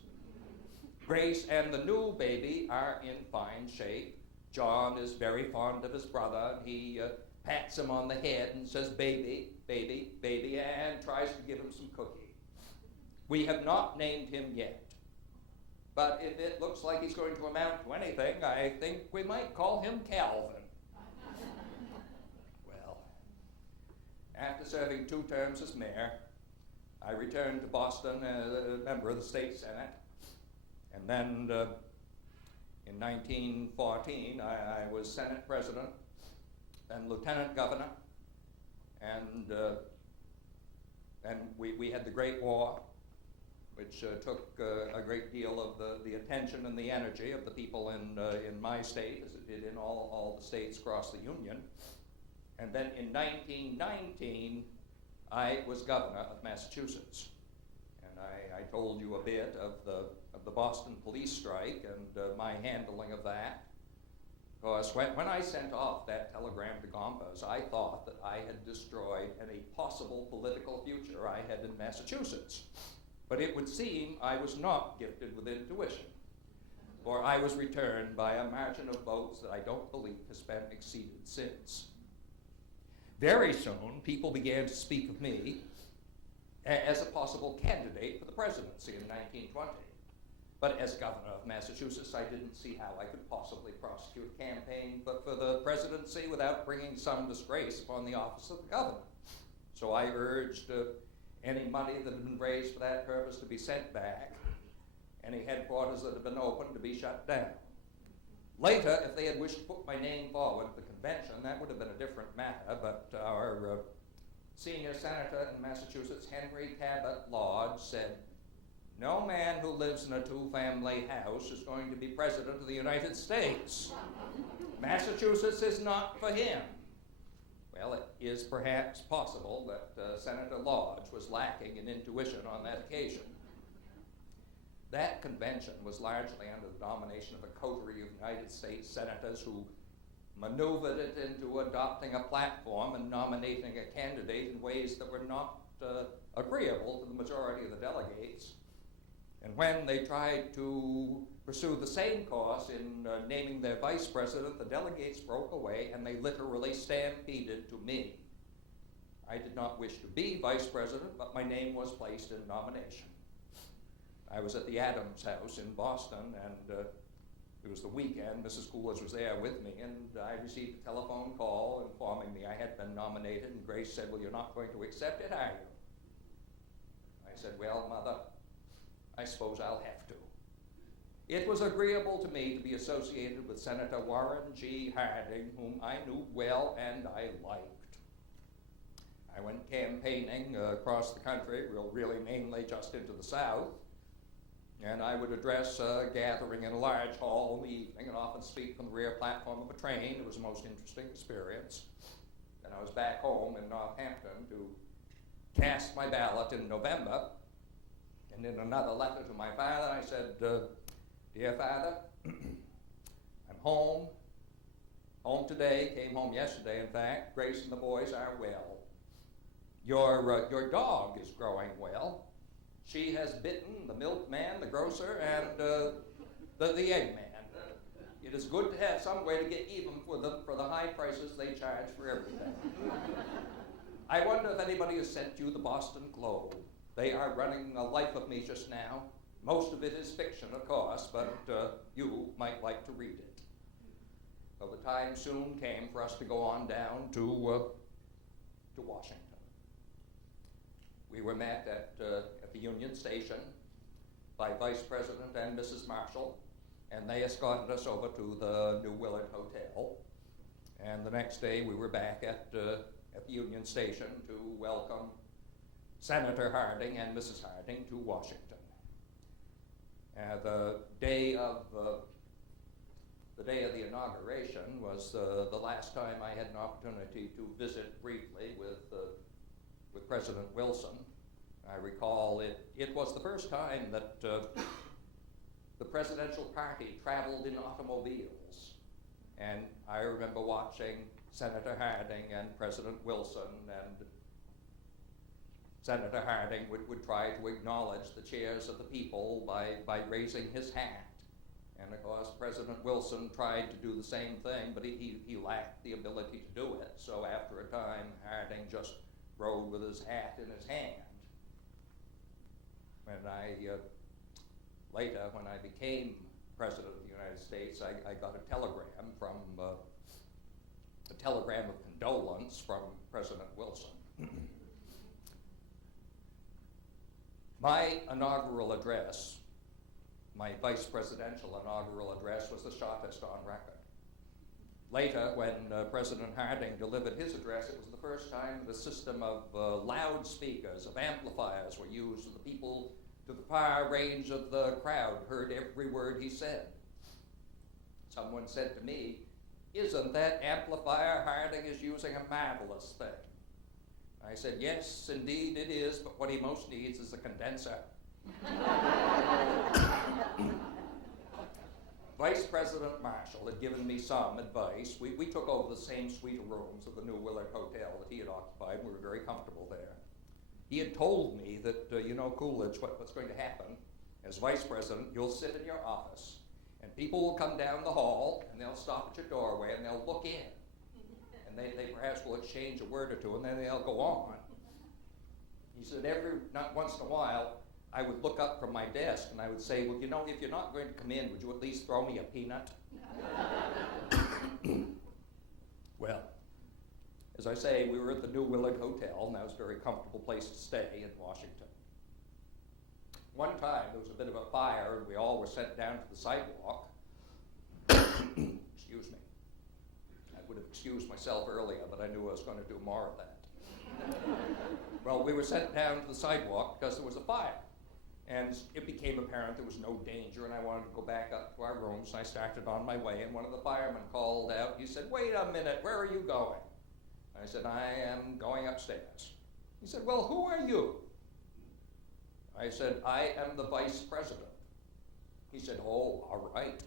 Grace and the new baby are in fine shape. John is very fond of his brother, and he pats him on the head and says, 'Baby, baby, baby,' and tries to give him some cookie. We have not named him yet. But if it looks like he's going to amount to anything, I think we might call him Calvin." Well, after serving 2 terms as mayor, I returned to Boston as a member of the state senate. And then in 1914, I was Senate president and lieutenant governor. And we had the Great War, which took a great deal of the attention and the energy of the people in my state, as it did in all the states across the Union. And then in 1919, I was governor of Massachusetts. And I told you a bit of the Boston police strike and my handling of that. Of course, when I sent off that telegram to Gompers, I thought that I had destroyed any possible political future I had in Massachusetts. But it would seem I was not gifted with intuition, for I was returned by a margin of votes that I don't believe has been exceeded since. Very soon, people began to speak of me as a possible candidate for the presidency in 1920. But as governor of Massachusetts, I didn't see how I could possibly prosecute a campaign for the presidency without bringing some disgrace upon the office of the governor. So I urged any money that had been raised for that purpose to be sent back, any headquarters that had been opened to be shut down. Later, if they had wished to put my name forward at the convention, that would have been a different matter, but our senior senator in Massachusetts, Henry Cabot Lodge, said, "No man who lives in a 2-family house is going to be president of the United States. Massachusetts is not for him." Well, it is perhaps possible that Senator Lodge was lacking in intuition on that occasion. That convention was largely under the domination of a coterie of United States senators who maneuvered it into adopting a platform and nominating a candidate in ways that were not agreeable to the majority of the delegates. And when they tried to pursue the same course in naming their vice president, the delegates broke away and they literally stampeded to me. I did not wish to be vice president, but my name was placed in nomination. I was at the Adams House in Boston, and it was the weekend. Mrs. Coolidge was there with me, and I received a telephone call informing me I had been nominated, and Grace said, "Well, you're not going to accept it, are you?" I said, "Well, Mother, I suppose I'll have to." It was agreeable to me to be associated with Senator Warren G. Harding, whom I knew well and I liked. I went campaigning across the country, really mainly just into the South, And I would address a gathering in a large hall in the evening and often speak from the rear platform of a train. It was the most interesting experience. And I was back home in Northampton to cast my ballot in November. And in another letter to my father, I said, Dear Father, I'm home today, came home yesterday, in fact. Grace and the boys are well. Your dog is growing well. She has bitten the milkman, the grocer, and the egg man. It is good to have some way to get even for the high prices they charge for everything. I wonder if anybody has sent you the Boston Globe. They are running a life of me just now. Most of it is fiction, of course, but you might like to read it. Well, the time soon came for us to go on down to Washington. We were met at the Union Station by Vice President and Mrs. Marshall, and they escorted us over to the New Willard Hotel. And the next day we were back at the Union Station to welcome Senator Harding and Mrs. Harding to Washington. The day of the inauguration was the last time I had an opportunity to visit briefly with President Wilson. I recall it was the first time that the presidential party traveled in automobiles. And I remember watching Senator Harding and President Wilson, and Senator Harding would try to acknowledge the chairs of the people by raising his hat. And of course, President Wilson tried to do the same thing, but he lacked the ability to do it. So after a time, Harding just rode with his hat in his hand. And later, when I became President of the United States, I got a telegram of condolence from President Wilson. My inaugural address, my vice presidential inaugural address, was the shortest on record. Later, when President Harding delivered his address, it was the first time that a system of loudspeakers, of amplifiers were used, so the people to the far range of the crowd heard every word he said. Someone said to me, "Isn't that amplifier Harding is using a marvelous thing?" I said, "Yes, indeed it is, but what he most needs is a condenser." Vice President Marshall had given me some advice. We took over the same suite of rooms of the New Willard Hotel that he had occupied, and we were very comfortable there. He had told me that, Coolidge, what's going to happen, as Vice President, you'll sit in your office, and people will come down the hall, and they'll stop at your doorway, and they'll look in. And they perhaps will exchange a word or two, and then they'll go on. He said not once in a while, I would look up from my desk and I would say, "Well, if you're not going to come in, would you at least throw me a peanut?" Well, as I say, we were at the New Willard Hotel, and that was a very comfortable place to stay in Washington. One time, there was a bit of a fire, and we all were sent down to the sidewalk. Excuse me. I would have excused myself earlier, but I knew I was going to do more of that. Well, we were sent down to the sidewalk because there was a fire. And it became apparent there was no danger, and I wanted to go back up to our rooms, and I started on my way, and one of the firemen called out. He said, "Wait a minute, where are you going?" I said, "I am going upstairs." He said, "Well, who are you?" I said, "I am the Vice President." He said, "Oh, all right."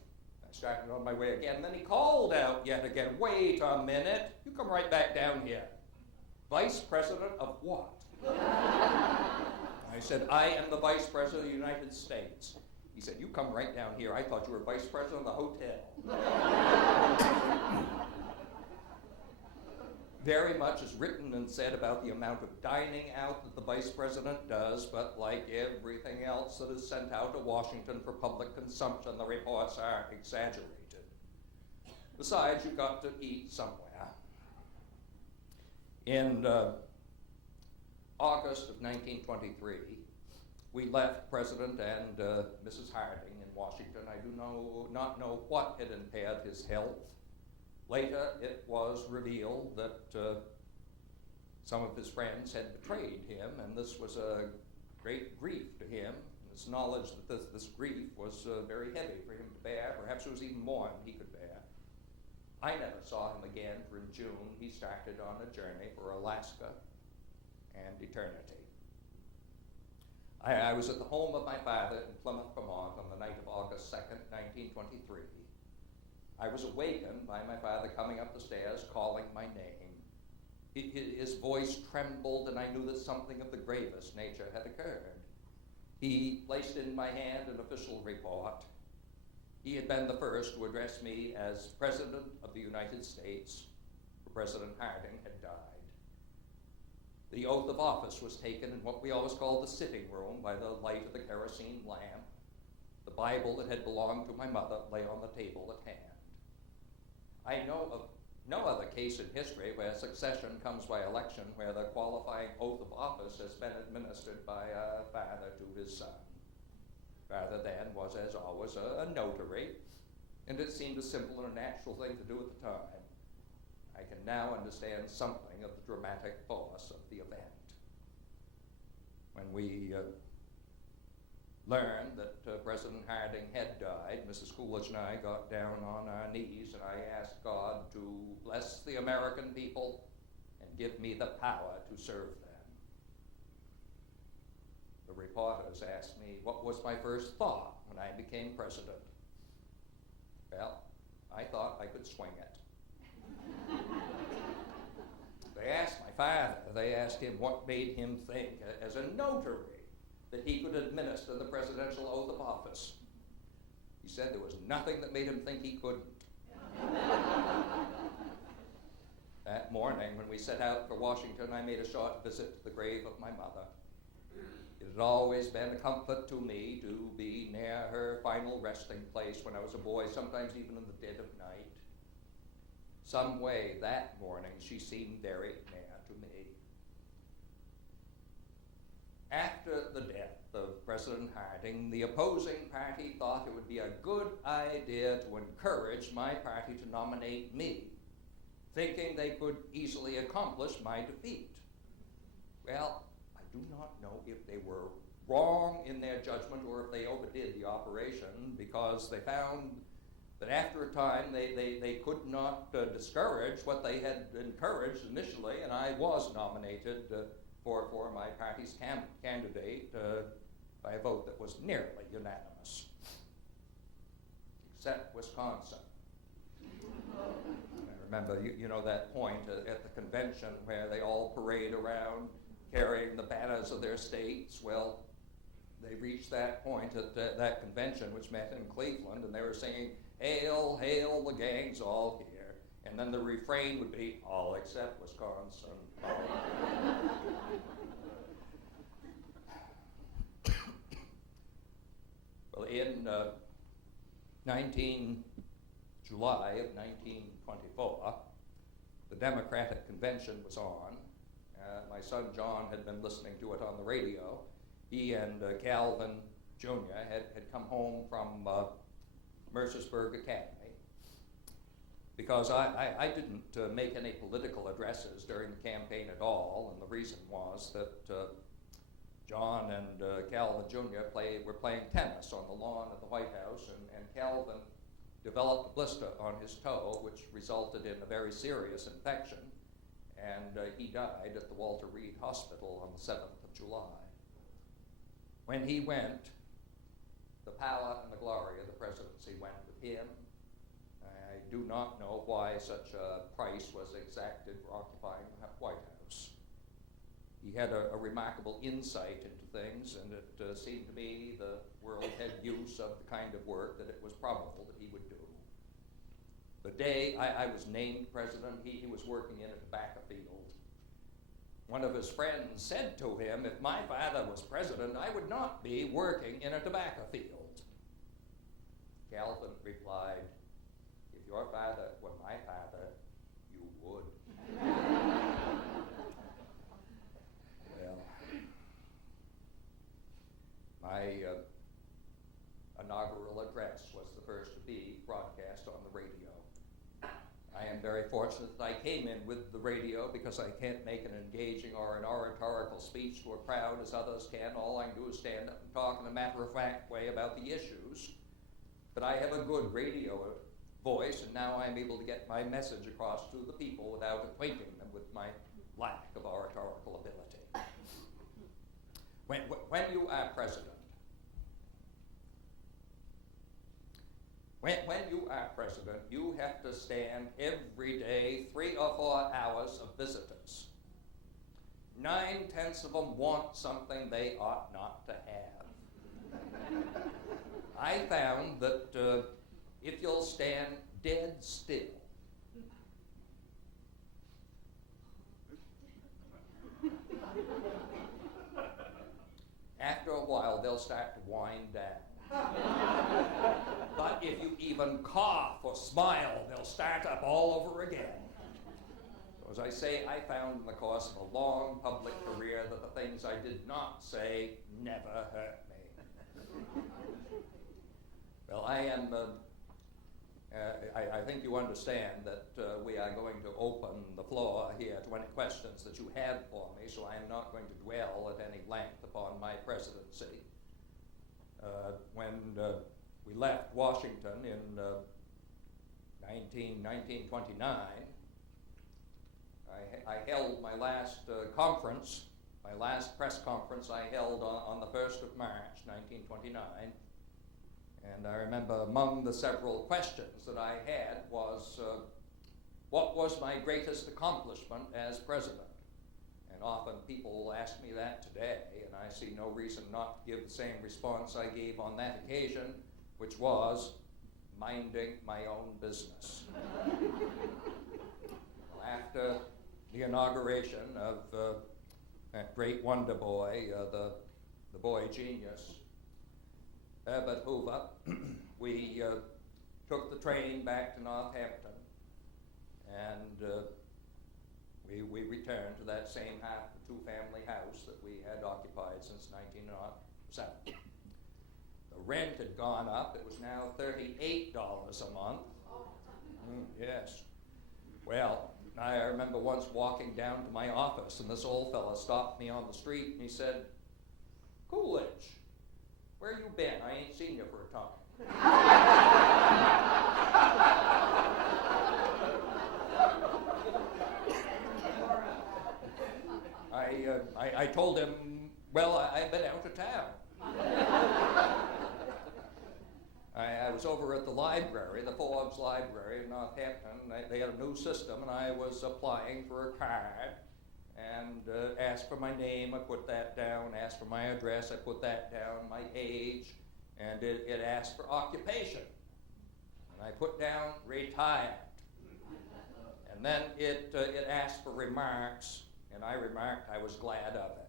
I started on my way again, and then he called out yet again, "Wait a minute, you come right back down here. Vice President of what?" I said, "I am the Vice President of the United States." He said, "You come right down here. I thought you were Vice President of the hotel." Very much is written and said about the amount of dining out that the Vice President does, but like everything else that is sent out to Washington for public consumption, the reports are exaggerated. Besides, you've got to eat somewhere. In August of 1923, we left President and Mrs. Harding in Washington. I do not know what had impaired his health. Later, it was revealed that some of his friends had betrayed him, and this was a great grief to him and his his knowledge that this grief was very heavy for him to bear. Perhaps it was even more than he could bear. I never saw him again, for in June he started on a journey for Alaska and eternity. I was at the home of my father in Plymouth, Vermont on the night of August 2nd, 1923. I was awakened by my father coming up the stairs calling my name. His voice trembled, and I knew that something of the gravest nature had occurred. He placed in my hand an official report. He had been the first to address me as President of the United States, for President Harding had died. The oath of office was taken in what we always called the sitting room by the light of the kerosene lamp. The Bible that had belonged to my mother lay on the table at hand. I know of no other case in history where succession comes by election, where the qualifying oath of office has been administered by a father to his son. Father then was, as always, a notary, and it seemed a simple and a natural thing to do at the time. I can now understand something of the dramatic force of the event. When we learned that President Harding had died, Mrs. Coolidge and I got down on our knees, and I asked God to bless the American people and give me the power to serve them. The reporters asked me what was my first thought when I became president. Well, I thought I could swing it. They asked my father, they asked him what made him think, as a notary, that he could administer the presidential oath of office. He said there was nothing that made him think he couldn't. That morning, when we set out for Washington, I made a short visit to the grave of my mother. It had always been a comfort to me to be near her final resting place when I was a boy, sometimes even in the dead of night. Some way that morning she seemed very near to me. After the death of President Harding, the opposing party thought it would be a good idea to encourage my party to nominate me, thinking they could easily accomplish my defeat. Well, I do not know if they were wrong in their judgment or if they overdid the operation, because they found that after a time they could not discourage what they had encouraged initially, and I was nominated for my party's candidate by a vote that was nearly unanimous, except Wisconsin. I remember, you know that point at the convention where they all parade around carrying the banners of their states. Well, they reached that point at that convention, which met in Cleveland, and they were singing, "Hail, hail, the gang's all here." And then the refrain would be, "All except Wisconsin." Well, in July of 1924, the Democratic convention was on. My son John had been listening to it on the radio. He and Calvin Jr. had come home from Mercersburg Academy, because I didn't make any political addresses during the campaign at all, and the reason was that John and Calvin Jr. were playing tennis on the lawn at the White House, and Calvin developed a blister on his toe, which resulted in a very serious infection, and he died at the Walter Reed Hospital on the 7th of July. When he went, the power and the glory of the presidency went with him. I do not know why such a price was exacted for occupying the White House. He had a remarkable insight into things, and it seemed to me the world had use of the kind of work that it was probable that he would do. The day I was named president, he was working in a tobacco field. One of his friends said to him, "If my father was president, I would not be working in a tobacco field." Calvin replied, "If your father were my father, you would." Well, my inaugural address was the first to be broadcast on the radio. I am very fortunate that I came in with the radio because I can't make an engaging or an oratorical speech to a crowd as others can. All I can do is stand up and talk in a matter-of-fact way about the issues. But I have a good radio voice, and now I'm able to get my message across to the people without acquainting them with my lack of oratorical ability. When you are president, when you are president, you have to stand every day 3 or 4 hours of visitors. 9/10 of them want something they ought not to have. I found that if you'll stand dead still, after a while they'll start to wind down. But if you even cough or smile, they'll start up all over again. So as I say, I found in the course of a long public career that the things I did not say never hurt me. Well, I think you understand that we are going to open the floor here to any questions that you have for me, so I am not going to dwell at any length upon my presidency. When we left Washington in 1929, I held my last conference, my last press conference I held on the 1st of March, 1929. And I remember among the several questions that I had was, what was my greatest accomplishment as president? And often people ask me that today, and I see no reason not to give the same response I gave on that occasion, which was minding my own business. After the inauguration of that great wonder boy, the boy genius, Herbert Hoover, we took the train back to Northampton, and we returned to that same two-family house that we had occupied since 1907. The rent had gone up. It was now $38 a month. Yes. Well, I remember once walking down to my office, and this old fella stopped me on the street, and he said, "Coolidge, where you been? I ain't seen you for a time." I told him, well, I've been out of town. I was over at the library, the Forbes Library in Northampton. They had a new system, and I was applying for a card, and asked for my name, I put that down, asked for my address, I put that down, my age, and it asked for occupation. And I put down retired. And then it asked for remarks, and I remarked I was glad of it.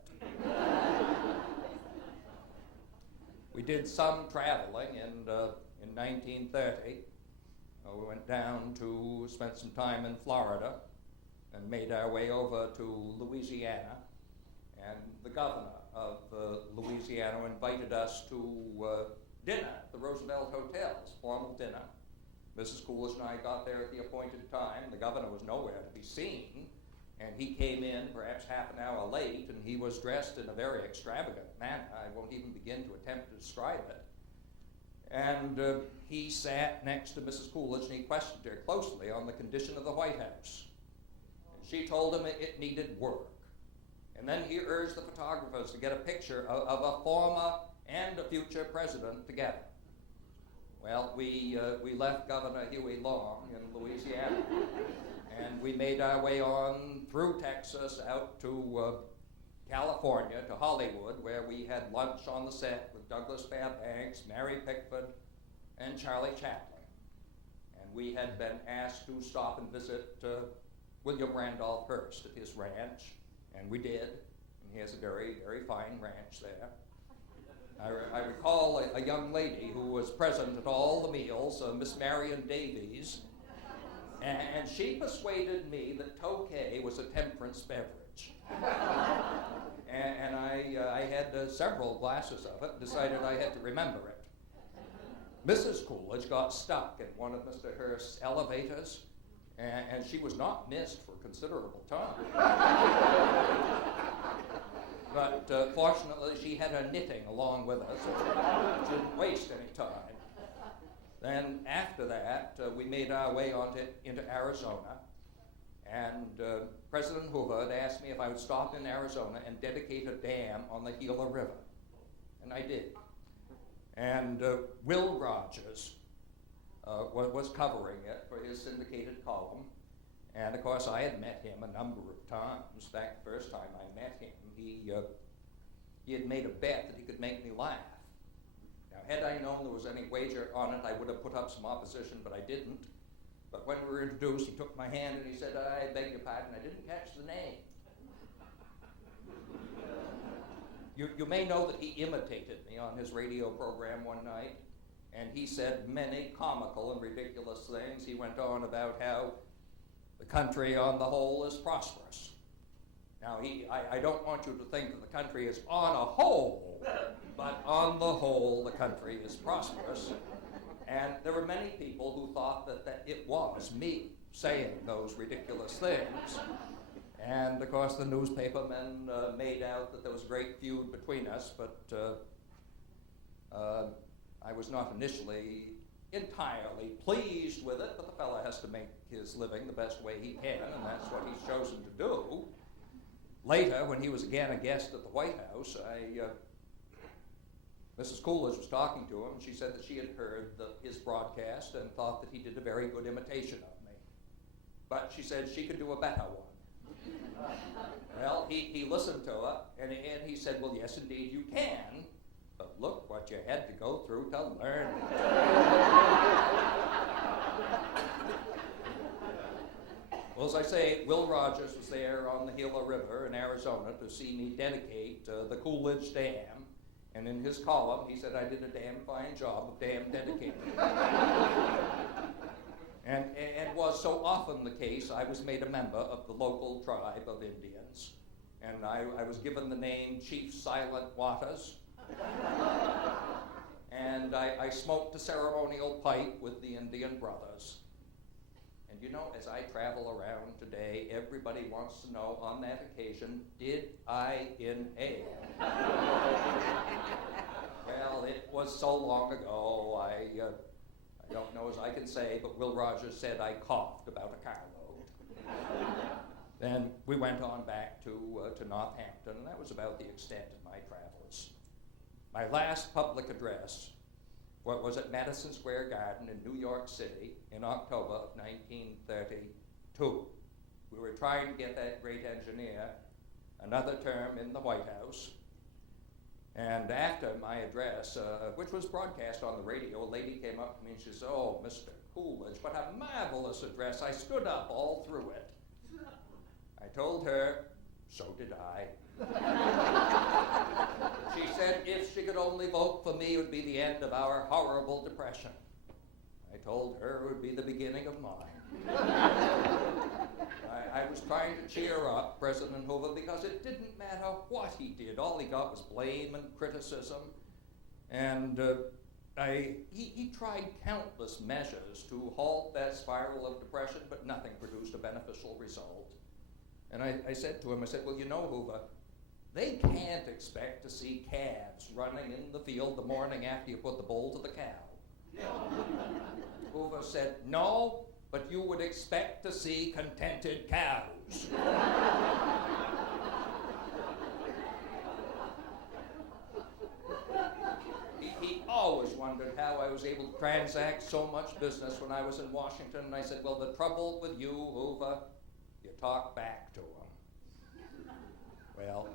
We did some traveling in 1930. We went down to spend some time in Florida and made our way over to Louisiana. And the governor of Louisiana invited us to dinner at the Roosevelt Hotel's formal dinner. Mrs. Coolidge and I got there at the appointed time. The governor was nowhere to be seen. And he came in perhaps half an hour late, and he was dressed in a very extravagant manner. I won't even begin to attempt to describe it. And he sat next to Mrs. Coolidge, and he questioned her closely on the condition of the White House. And she told him it needed work. And then he urged the photographers to get a picture of a former and a future president together. Well, we left Governor Huey Long in Louisiana, and we made our way on through Texas out to California, to Hollywood, where we had lunch on the set with Douglas Fairbanks, Mary Pickford, and Charlie Chaplin. And we had been asked to stop and visit William Randolph Hearst at his ranch, and we did. And he has a very, very fine ranch there. I recall a young lady who was present at all the meals, Miss Marion Davies, and she persuaded me that Tokay was a temperance beverage. And I had several glasses of it and decided I had to remember it. Mrs. Coolidge got stuck in one of Mr. Hearst's elevators, and she was not missed for considerable time. But fortunately, she had her knitting along with us, so she didn't waste any time. Then after that, we made our way into Arizona, and President Hoover had asked me if I would stop in Arizona and dedicate a dam on the Gila River, and I did. And Will Rogers was covering it for his syndicated column, and of course I had met him a number of times. In fact, the first time I met him, he had made a bet that he could make me laugh. Now, had I known there was any wager on it, I would have put up some opposition, but I didn't. But when we were introduced, he took my hand and he said, "I beg your pardon, I didn't catch the name." You may know that he imitated me on his radio program one night, and he said many comical and ridiculous things. He went on about how the country on the whole is prosperous. Now, I don't want you to think that the country is on a whole, but on the whole, the country is prosperous. And there were many people who thought that it was me saying those ridiculous things. And, of course, the newspapermen made out that there was a great feud between us, but I was not initially entirely pleased with it, but the fellow has to make his living the best way he can, and that's what he's chosen to do. Later, when he was again a guest at the White House, Mrs. Coolidge was talking to him, and she said that she had heard his broadcast and thought that he did a very good imitation of me. But she said she could do a better one. Well, he listened to her, and he said, "Well, yes, indeed, you can, but look what you had to go through to learn it." Well, as I say, Will Rogers was there on the Gila River in Arizona to see me dedicate the Coolidge Dam, and in his column, he said I did a damn fine job of dam dedicating. And was so often the case, I was made a member of the local tribe of Indians, and I was given the name Chief Silent Waters, and I smoked a ceremonial pipe with the Indian brothers. And you know, as I travel around today, everybody wants to know on that occasion, did I inhale? Well, it was so long ago, I don't know as I can say, but Will Rogers said I coughed about a carload. Then we went on back to Northampton, and that was about the extent of my travels. My last public address was at Madison Square Garden in New York City in October of 1932. We were trying to get that great engineer another term in the White House. And after my address, which was broadcast on the radio, a lady came up to me and she said, "Oh, Mr. Coolidge, what a marvelous address. I stood up all through it." I told her, so did I. She said if she could only vote for me, it would be the end of our horrible depression. I told her it would be the beginning of mine. I was trying to cheer up President Hoover because it didn't matter what he did. All he got was blame and criticism. And he tried countless measures to halt that spiral of depression, but nothing produced a beneficial result. And I said to him, "Well, you know, Hoover, they can't expect to see calves running in the field the morning after you put the bull to the cow." Hoover said, "No, but you would expect to see contented cows." He always wondered how I was able to transact so much business when I was in Washington, and I said, "Well, the trouble with you, Hoover, you talk back to him." Well,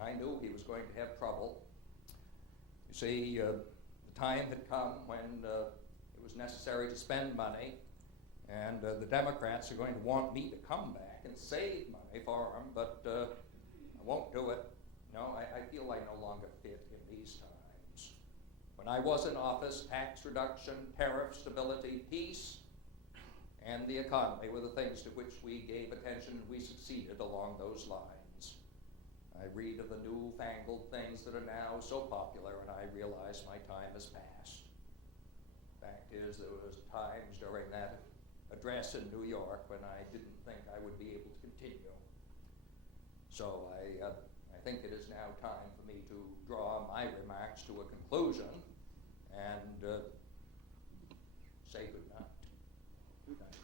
I knew he was going to have trouble. You see, the time had come when it was necessary to spend money, and the Democrats are going to want me to come back and save money for them, but I won't do it. No, I feel I no longer fit in these times. When I was in office, tax reduction, tariff stability, peace, and the economy were the things to which we gave attention, and we succeeded along those lines. I read of the newfangled things that are now so popular, and I realize my time has passed. Fact is, there was times during that address in New York when I didn't think I would be able to continue. So I think it is now time for me to draw my remarks to a conclusion and say good night. Good night.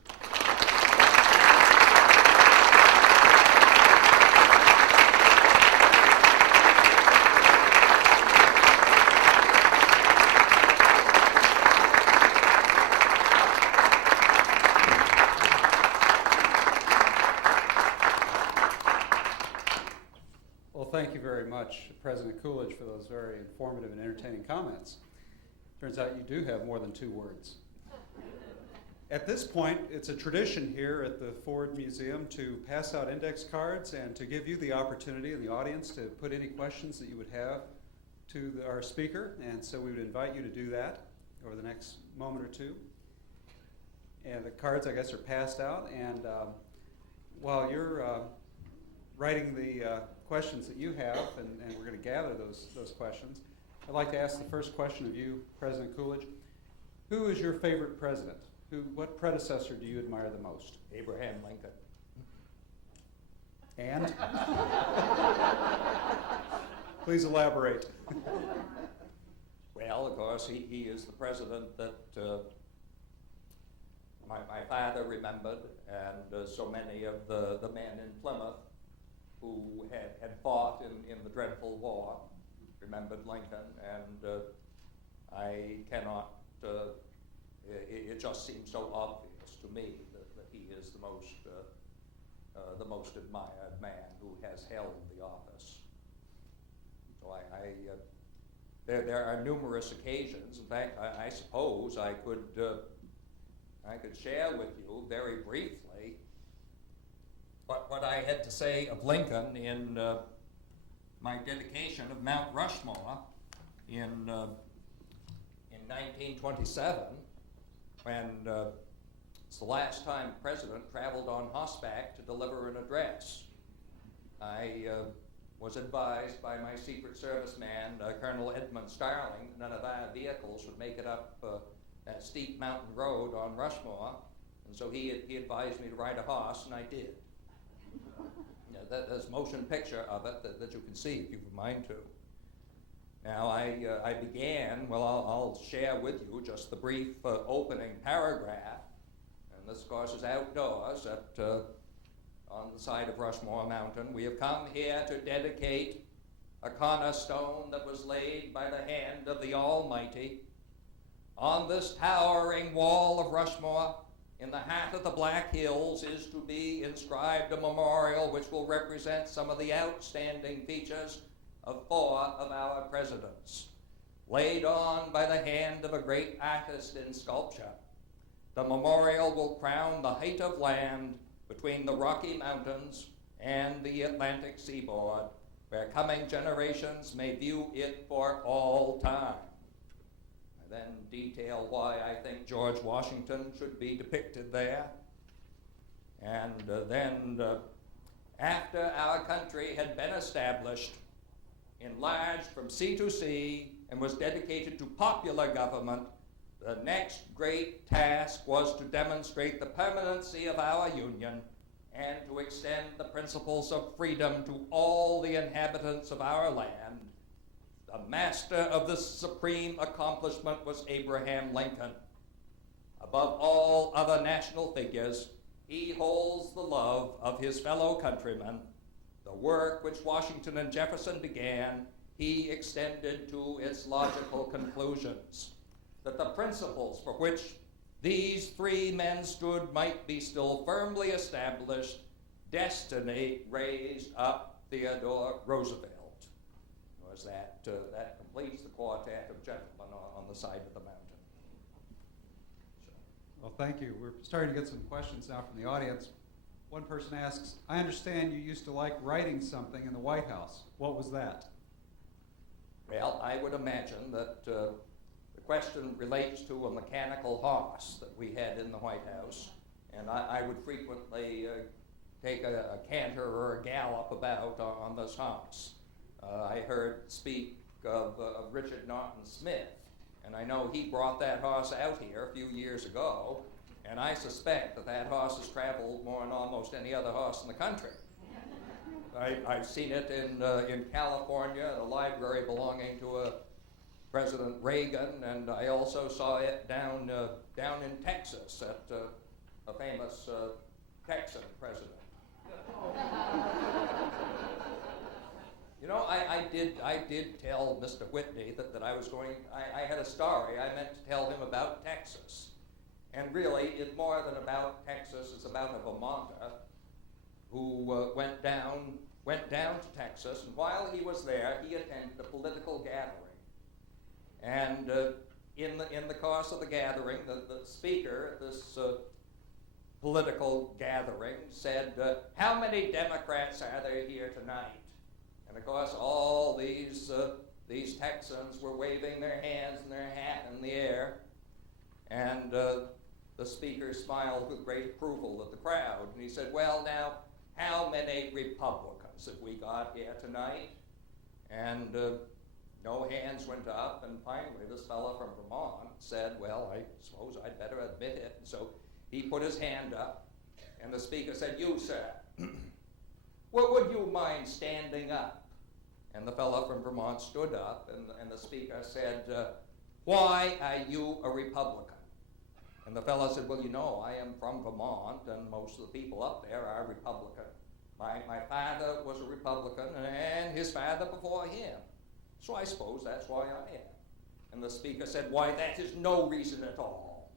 Well, thank you very much, President Coolidge, for those very informative and entertaining comments. Turns out you do have more than 2 words. At this point, it's a tradition here at the Ford Museum to pass out index cards and to give you the opportunity in the audience to put any questions that you would have to our speaker. And so we would invite you to do that over the next moment or two. And the cards, I guess, are passed out. And while you're writing the questions that you have, and we're going to gather those questions, I'd like to ask the first question of you, President Coolidge. Who is your favorite president? What predecessor do you admire the most? Abraham Lincoln. And? Please elaborate. Well, of course, he is the president that my father remembered, and so many of the men in Plymouth who had fought in the dreadful war remembered Lincoln, and I cannot, it just seems so obvious to me that he is the most admired man who has held the office. So there are numerous occasions. In fact, I suppose I could share with you very briefly what I had to say of Lincoln in my dedication of Mount Rushmore in 1927, when it's the last time the president traveled on horseback to deliver an address. I was advised by my Secret Service man, Colonel Edmund Starling, that none of our vehicles would make it up that steep mountain road on Rushmore, and so he advised me to ride a horse, and I did. There's a motion picture of it that you can see if you have a mind to. Now, I began, well, I'll share with you just the brief opening paragraph, and this, of course, is outdoors on the side of Rushmore Mountain. We have come here to dedicate a cornerstone that was laid by the hand of the Almighty. On this towering wall of Rushmore, in the heart of the Black Hills, is to be inscribed a memorial which will represent some of the outstanding features of 4 of our presidents, laid on by the hand of a great artist in sculpture. The memorial will crown the height of land between the Rocky Mountains and the Atlantic seaboard, where coming generations may view it for all time. I then detail why I think George Washington should be depicted there. And then, after our country had been established, enlarged from sea to sea, and was dedicated to popular government, the next great task was to demonstrate the permanency of our Union and to extend the principles of freedom to all the inhabitants of our land. The master of this supreme accomplishment was Abraham Lincoln. Above all other national figures, he holds the love of his fellow countrymen. The work which Washington and Jefferson began, he extended to its logical conclusions, that the principles for which these 3 men stood might be still firmly established. Destiny raised up Theodore Roosevelt. Was that completes the quartet of gentlemen on the side of the mountain. Well, thank you. We're starting to get some questions now from the audience. One person asks, I understand you used to like writing something in the White House. What was that? Well, I would imagine that the question relates to a mechanical horse that we had in the White House, and I would frequently take a canter or a gallop about on this horse. I heard speak of Richard Norton Smith, and I know he brought that horse out here a few years ago, And I suspect that that horse has traveled more than almost any other horse in the country. I've seen it in California at a library belonging to President Reagan, and I also saw it down in Texas at a famous Texan president. You know, I did tell Mr. Whitney that I was going. I had a story I meant to tell him about Texas. And really, it's more than about Texas. It's about a Vermonter who went down to Texas, and while he was there, he attended a political gathering. And in the course of the gathering, the speaker at this political gathering said, "How many Democrats are there here tonight?" And of course, all these Texans were waving their hands and their hat in the air, and the speaker smiled with great approval at the crowd, and he said, "Well, now, how many Republicans have we got here tonight?" And no hands went up, and finally this fellow from Vermont said, "Well, I suppose I'd better admit it." And so he put his hand up, and the speaker said, "You, sir, would you mind standing up?" And the fellow from Vermont stood up, and the speaker said, "Why are you a Republican?" And the fellow said, "Well, you know, I am from Vermont, and most of the people up there are Republican. My father was a Republican, and his father before him. So I suppose that's why I am." And the speaker said, "Why, that is no reason at all.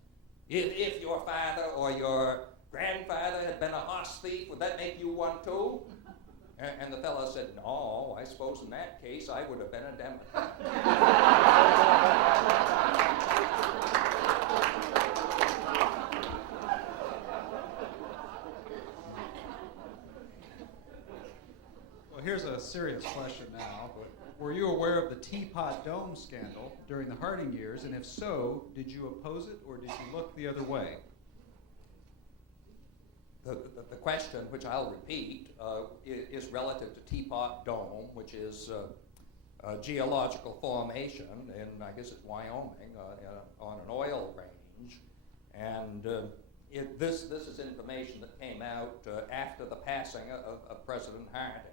If your father or your grandfather had been a horse thief, would that make you one too?" And the fellow said, "No, I suppose in that case I would have been a Democrat." Well, here's a serious question now. Were you aware of the Teapot Dome scandal during the Harding years? And if so, did you oppose it or did you look the other way? The question, which I'll repeat, is relative to Teapot Dome, which is a geological formation in, I guess it's Wyoming, on an oil range. And this is information that came out after the passing of President Harding.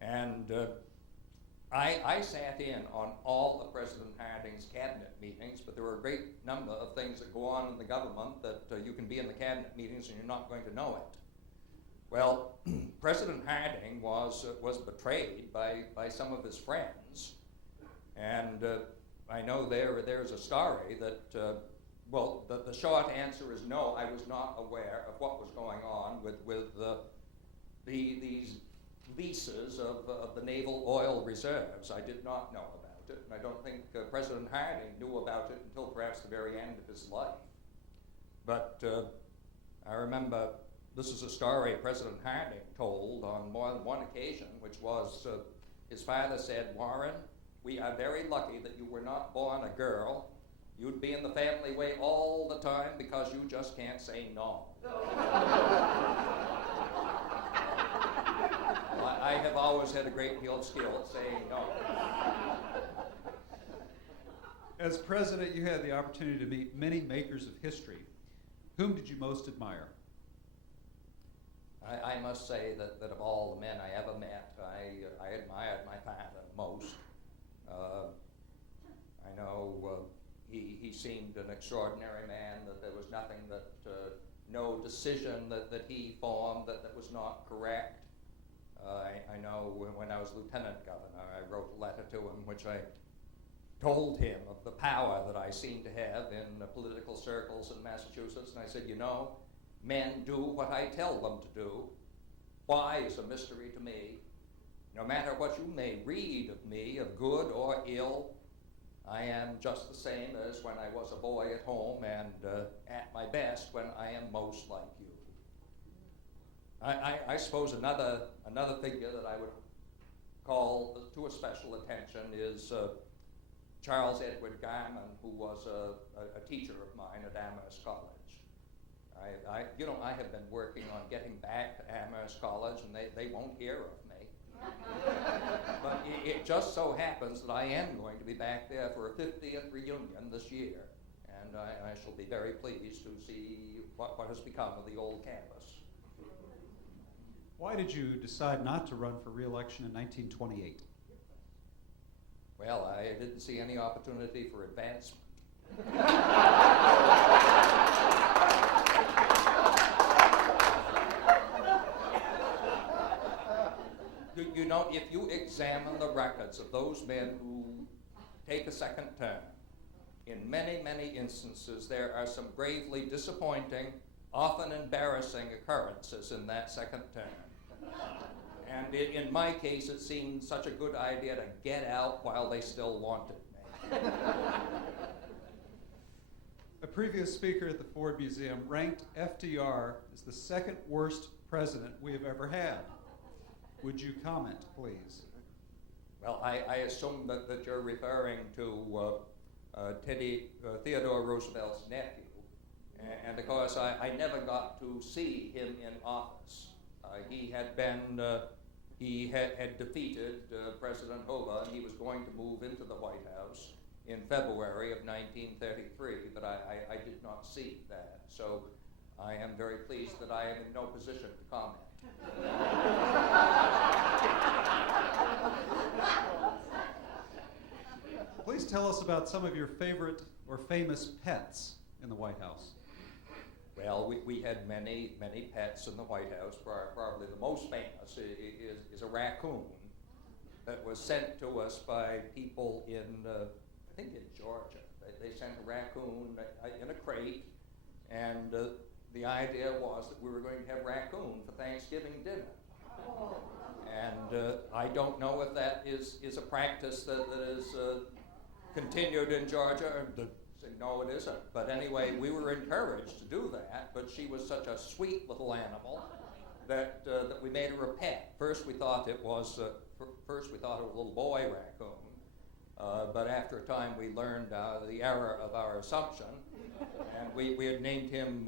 And I sat in on all of President Harding's cabinet meetings, but there were a great number of things that go on in the government that you can be in the cabinet meetings and you're not going to know it. Well, President Harding was betrayed by some of his friends, and I know there's a story that, well, the short answer is no, I was not aware of what was going on with these leases of the naval oil reserves. I did not know about it, and I don't think President Harding knew about it until perhaps the very end of his life. But I remember this is a story President Harding told on more than one occasion, which was his father said, "Warren, we are very lucky that you were not born a girl. You'd be in the family way all the time because you just can't say no." I have always had a great deal of skill at saying no. As president, you had the opportunity to meet many makers of history. Whom did you most admire? I must say that of all the men I ever met, I admired my father most. I know he seemed an extraordinary man, that there was nothing no decision that he formed that was not correct. I know when I was lieutenant governor, I wrote a letter to him which I told him of the power that I seemed to have in political circles in Massachusetts, and I said, "You know, men do what I tell them to do. Why is a mystery to me. No matter what you may read of me, of good or ill, I am just the same as when I was a boy at home, and at my best when I am most like you." I suppose another figure that I would call to a special attention is Charles Edward Garman, who was a teacher of mine at Amherst College. I have been working on getting back to Amherst College, and they won't hear of me. But it just so happens that I am going to be back there for a 50th reunion this year. and I shall be very pleased to see what has become of the old campus. Why did you decide not to run for re-election in 1928? Well, I didn't see any opportunity for advancement. You know, if you examine the records of those men who take a second term, in many, many instances there are some gravely disappointing, often embarrassing occurrences in that second term. And in my case, it seemed such a good idea to get out while they still wanted me. A previous speaker at the Ford Museum ranked FDR as the second worst president we have ever had. Would you comment, please? Well, I assume that you're referring to Theodore Roosevelt's nephew. And of course, I never got to see him in office. He had defeated President Hoover, and he was going to move into the White House in February of 1933, but I did not see that. So I am very pleased that I am in no position to comment. Please tell us about some of your favorite or famous pets in the White House. Well, we had many, many pets in the White House. Probably the most famous is a raccoon that was sent to us by people in, I think in Georgia. They sent a raccoon in a crate, and the idea was that we were going to have raccoon for Thanksgiving dinner. And I don't know if that is a practice that is continued in Georgia. No, it isn't. But anyway, we were encouraged to do that, but she was such a sweet little animal that we made her a pet. First we thought it was a little boy raccoon, but after a time we learned the error of our assumption, and we had named him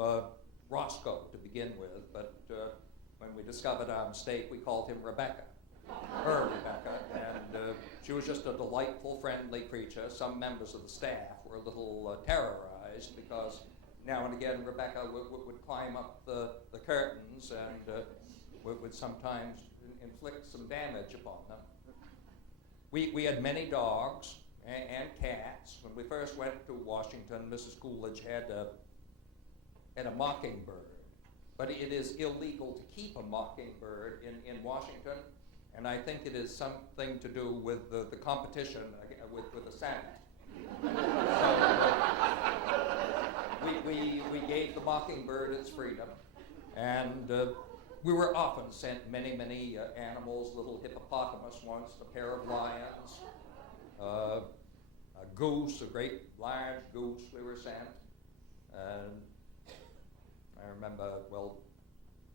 Roscoe to begin with, but when we discovered our mistake, we called him Rebecca. Her Rebecca, and she was just a delightful, friendly creature. Some members of the staff were a little terrorized because now and again Rebecca would climb up the curtains and would sometimes inflict some damage upon them. We had many dogs and cats. When we first went to Washington, Mrs. Coolidge had a mockingbird, but it is illegal to keep a mockingbird in Washington. And I think it is something to do with the competition with the Senate. So we gave the mockingbird its freedom, and we were often sent many, many animals, little hippopotamus once, a pair of lions, a goose, a great large goose we were sent. I remember, well,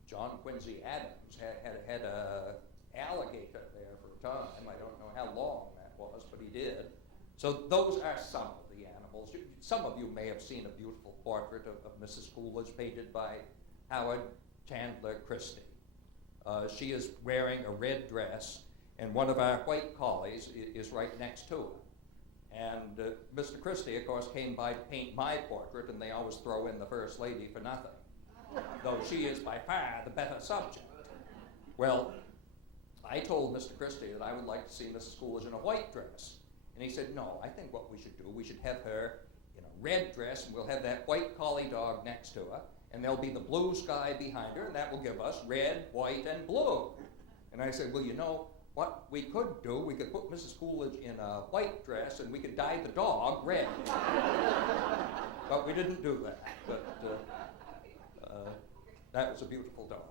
John Quincy Adams had a alligator there for a time. I don't know how long that was, but he did. So those are some of the animals. Some of you may have seen a beautiful portrait of Mrs. Coolidge painted by Howard Chandler Christie. She is wearing a red dress, and one of our white collies is right next to her. And Mr. Christie, of course, came by to paint my portrait, and they always throw in the First Lady for nothing, though she is by far the better subject. Well, I told Mr. Christie that I would like to see Mrs. Coolidge in a white dress. And he said, no, I think what we should do, we should have her in a red dress, and we'll have that white collie dog next to her, and there'll be the blue sky behind her, and that will give us red, white, and blue. And I said, well, you know, what we could do, we could put Mrs. Coolidge in a white dress, and we could dye the dog red. But we didn't do that. But that was a beautiful dog.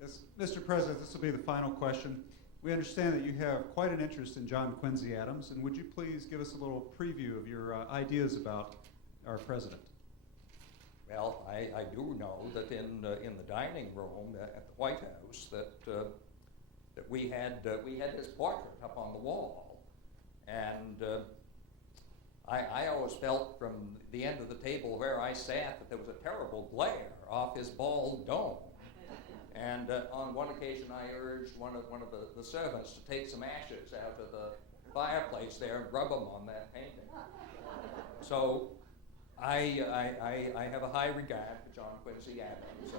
Yes, Mr. President, this will be the final question. We understand that you have quite an interest in John Quincy Adams, and would you please give us a little preview of your ideas about our president? Well, I do know that in the dining room at the White House that we had his portrait up on the wall, and I always felt from the end of the table where I sat that there was a terrible glare off his bald dome. And on one occasion, I urged one of the servants to take some ashes out of the fireplace there and rub them on that painting. So I have a high regard for John Quincy Adams.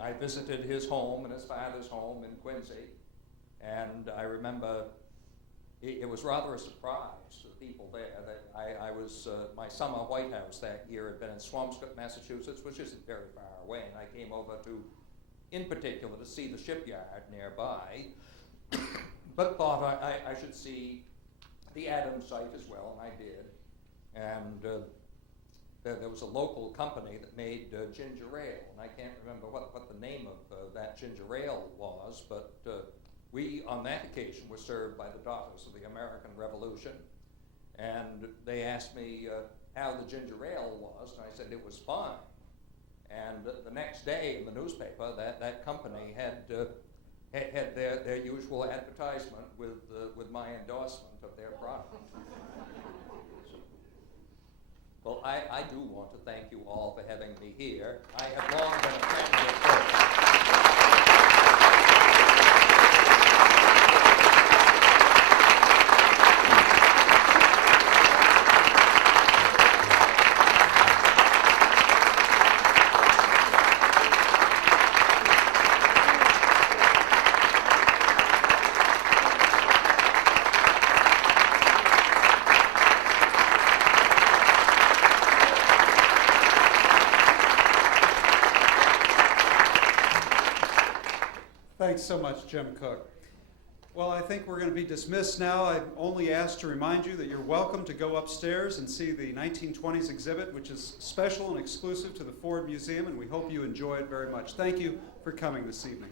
I visited his home and his father's home in Quincy, and I remember it was rather a surprise to the people there that I was, my summer White House that year had been in Swampscott, Massachusetts, which isn't very far away, and I came over to, in particular, to see the shipyard nearby, but thought I should see the Adams site as well, and I did. And there was a local company that made ginger ale, and I can't remember what the name of that ginger ale was, but we, on that occasion, were served by the Daughters of the American Revolution, and they asked me how the ginger ale was, and I said it was fine. And the next day in the newspaper, that company had their usual advertisement with my endorsement of their product. Well, I do want to thank you all for having me here. I have long been a friend of yours. Thanks so much, Jim Cooke. Well, I think we're going to be dismissed now. I'm only asked to remind you that you're welcome to go upstairs and see the 1920s exhibit, which is special and exclusive to the Ford Museum, and we hope you enjoy it very much. Thank you for coming this evening.